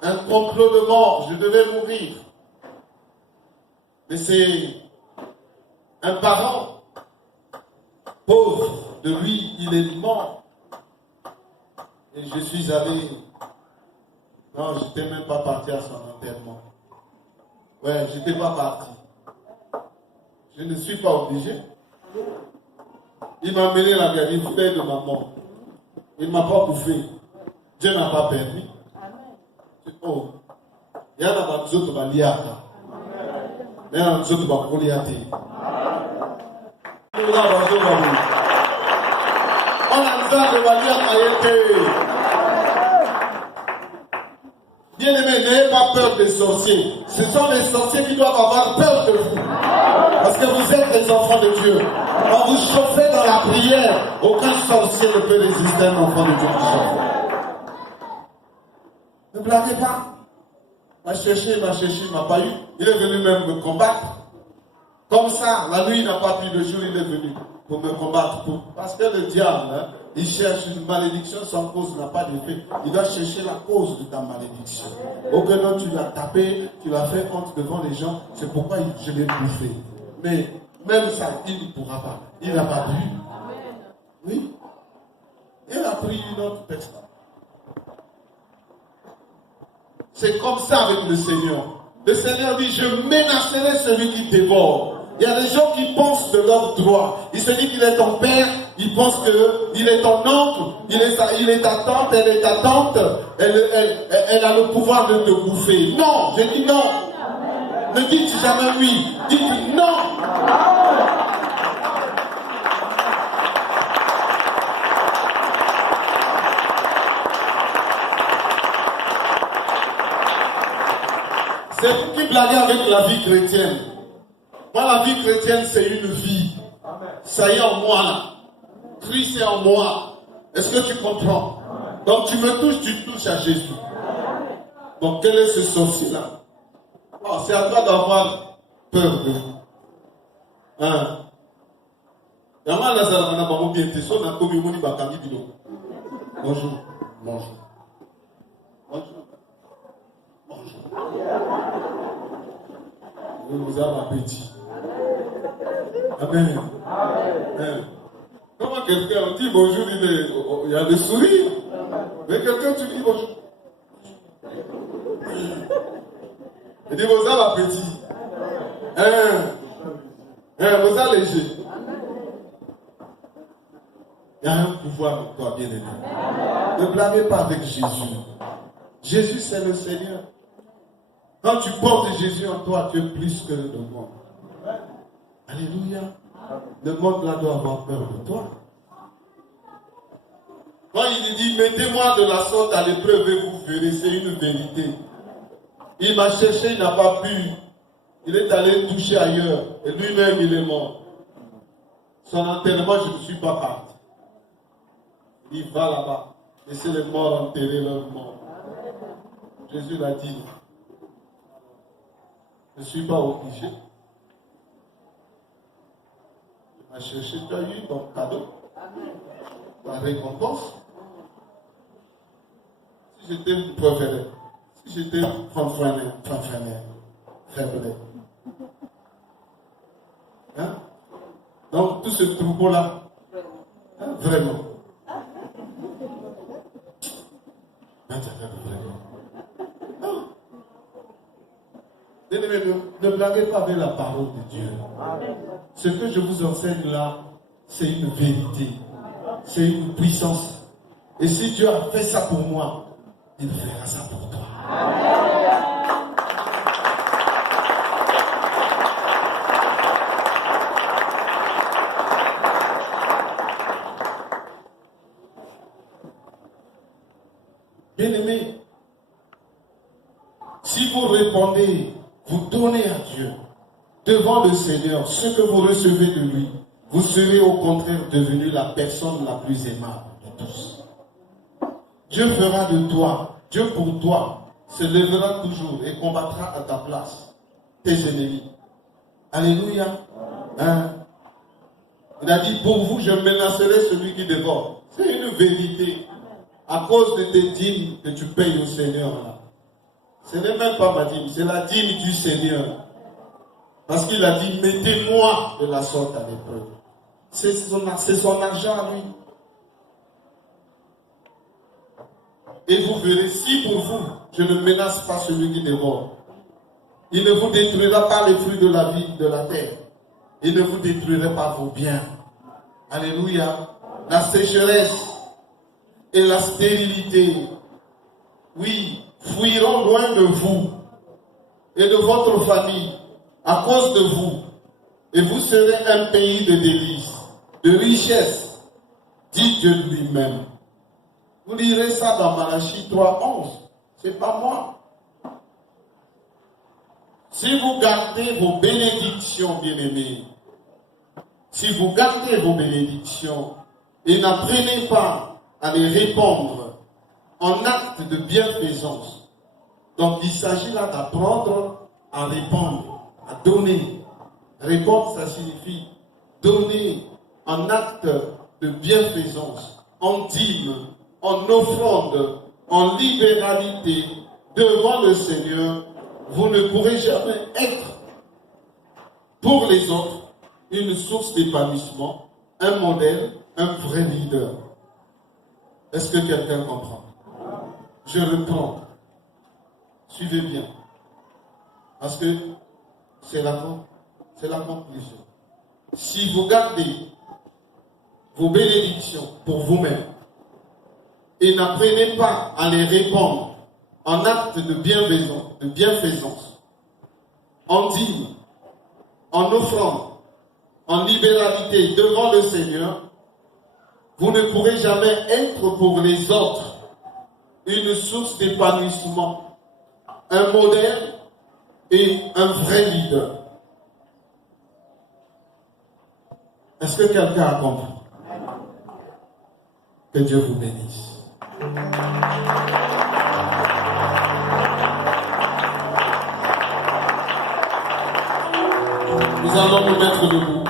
Un complot de mort, je devais mourir. Mais c'est un parent pauvre, de lui, il est mort. Et je suis allé. Non, je n'étais même pas parti à son enterrement. Ouais, je n'étais pas parti. Je ne suis pas obligé. Il m'a amené la gamine bouteille de maman. Il ne m'a pas bouffé. Dieu n'a pas permis. Oh, il y en a des autres qui vont lier. Il y en a des autres qui vont lier. On a besoin de lier. Bien aimé, n'ayez pas peur des sorciers. Ce sont les sorciers qui doivent avoir peur de vous. Parce que vous êtes des enfants de Dieu. Quand vous chauffez dans la prière, aucun sorcier ne peut résister à un enfant de Dieu qui chauffe. Ne blaguez pas. Il m'a cherché, il m'a pas eu. Il est venu même me combattre. Comme ça, la nuit n'a pas pris le jour, il est venu pour me combattre. Parce que le diable, hein, il cherche une malédiction sans cause n'a pas d'effet. Il doit chercher la cause de ta malédiction. Aucun homme, tu l'as tapé, tu l'as fait honte devant les gens. C'est pourquoi je l'ai bouffé. Mais même ça, il ne pourra pas. Il n'a pas bu. Oui. Il a pris une autre personne. C'est comme ça avec le Seigneur. Le Seigneur dit, je menacerai celui qui dévore. Il y a des gens qui pensent de leur droit. Il se dit qu'il est ton père, il pense qu'il est ton oncle, il est ta tante, elle est ta tante, elle a le pouvoir de te bouffer. Non, je dis non. Ne dites jamais oui, dites non. C'est vous qui blaguez avec la vie chrétienne. Moi, la vie chrétienne, c'est une vie. Ça y est en moi, là. Christ est en moi. Est-ce que tu comprends? Donc, tu me touches, tu touches à Jésus. Donc, quel est ce sorcier-là? Oh, c'est à toi d'avoir peur de vous. Hein? Bonjour. Bonjour. Bonjour. Bonjour. Vous avez appétit. Amen. Amen. Comment quelqu'un dit bonjour, il y a le sourire. Mais quelqu'un, tu dis bonjour. Il dit vous avez appétit. Vous avez léger. Il y a un pouvoir en toi, bien-aimé. Ne blâmez pas avec Jésus. Jésus, c'est le Seigneur. Quand tu portes Jésus en toi, tu es plus que le monde. Alléluia. Le monde là doit avoir peur de toi. Quand il dit, mettez-moi de la sorte à l'épreuve et vous verrez, c'est une vérité. Il m'a cherché, il n'a pas pu. Il est allé toucher ailleurs. Et lui-même, il est mort. Son enterrement, je ne suis pas parti. Il va là-bas. Laissez les morts enterrer leurs morts. Jésus l'a dit. Je ne suis pas obligé. Tu m'as cherché, tu as eu ton cadeau. La récompense. Si j'étais préféré, si j'étais fanfané, faible. Hein? Donc tout ce troupeau-là, hein, vraiment. Non. Ne blaguez pas avec la parole de Dieu. Ce que je vous enseigne là, c'est une vérité. C'est une puissance. Et si Dieu a fait ça pour moi, il fera ça pour toi. Bien-aimés, si vous répondez, vous donnez à Dieu, devant le Seigneur, ce que vous recevez de lui, vous serez au contraire devenu la personne la plus aimable de tous. Dieu fera de toi, Dieu pour toi, se lèvera toujours et combattra à ta place tes ennemis. Alléluia. Hein? Il a dit, pour vous, je menacerai celui qui dévore. C'est une vérité. À cause de tes dîmes que tu payes au Seigneur. Là. Ce n'est même pas ma dîme, c'est la dîme du Seigneur. Parce qu'il a dit, mettez-moi de la sorte à l'épreuve. C'est son argent à lui. Et vous verrez, si pour vous, je ne menace pas celui qui dévore, il ne vous détruira pas les fruits de la vie, de la terre. Il ne vous détruira pas vos biens. Alléluia. La sécheresse et la stérilité, oui, fuiront loin de vous et de votre famille à cause de vous. Et vous serez un pays de délices, de richesse, dit Dieu lui-même. Vous lirez ça dans Malachie 3:11. C'est pas moi. Si vous gardez vos bénédictions, bien-aimés, si vous gardez vos bénédictions et n'apprenez pas à les répandre en acte de bienfaisance. Donc il s'agit là d'apprendre à répandre, à donner. Répondre, ça signifie donner en acte de bienfaisance, en dîme, en offrande, en libéralité devant le Seigneur. Vous ne pourrez jamais être pour les autres une source d'épanouissement, un modèle, un vrai leader. Est-ce que quelqu'un comprend? Je reprends. Suivez bien. Parce que c'est la conclusion. Si vous gardez vos bénédictions pour vous-même et n'apprenez pas à les répandre en actes de bienfaisance, en dîme, en offrande, en libéralité devant le Seigneur, vous ne pourrez jamais être pour les autres une source d'épanouissement, un modèle et un vrai leader. Est-ce que quelqu'un a compris? Que Dieu vous bénisse. Nous allons nous mettre debout.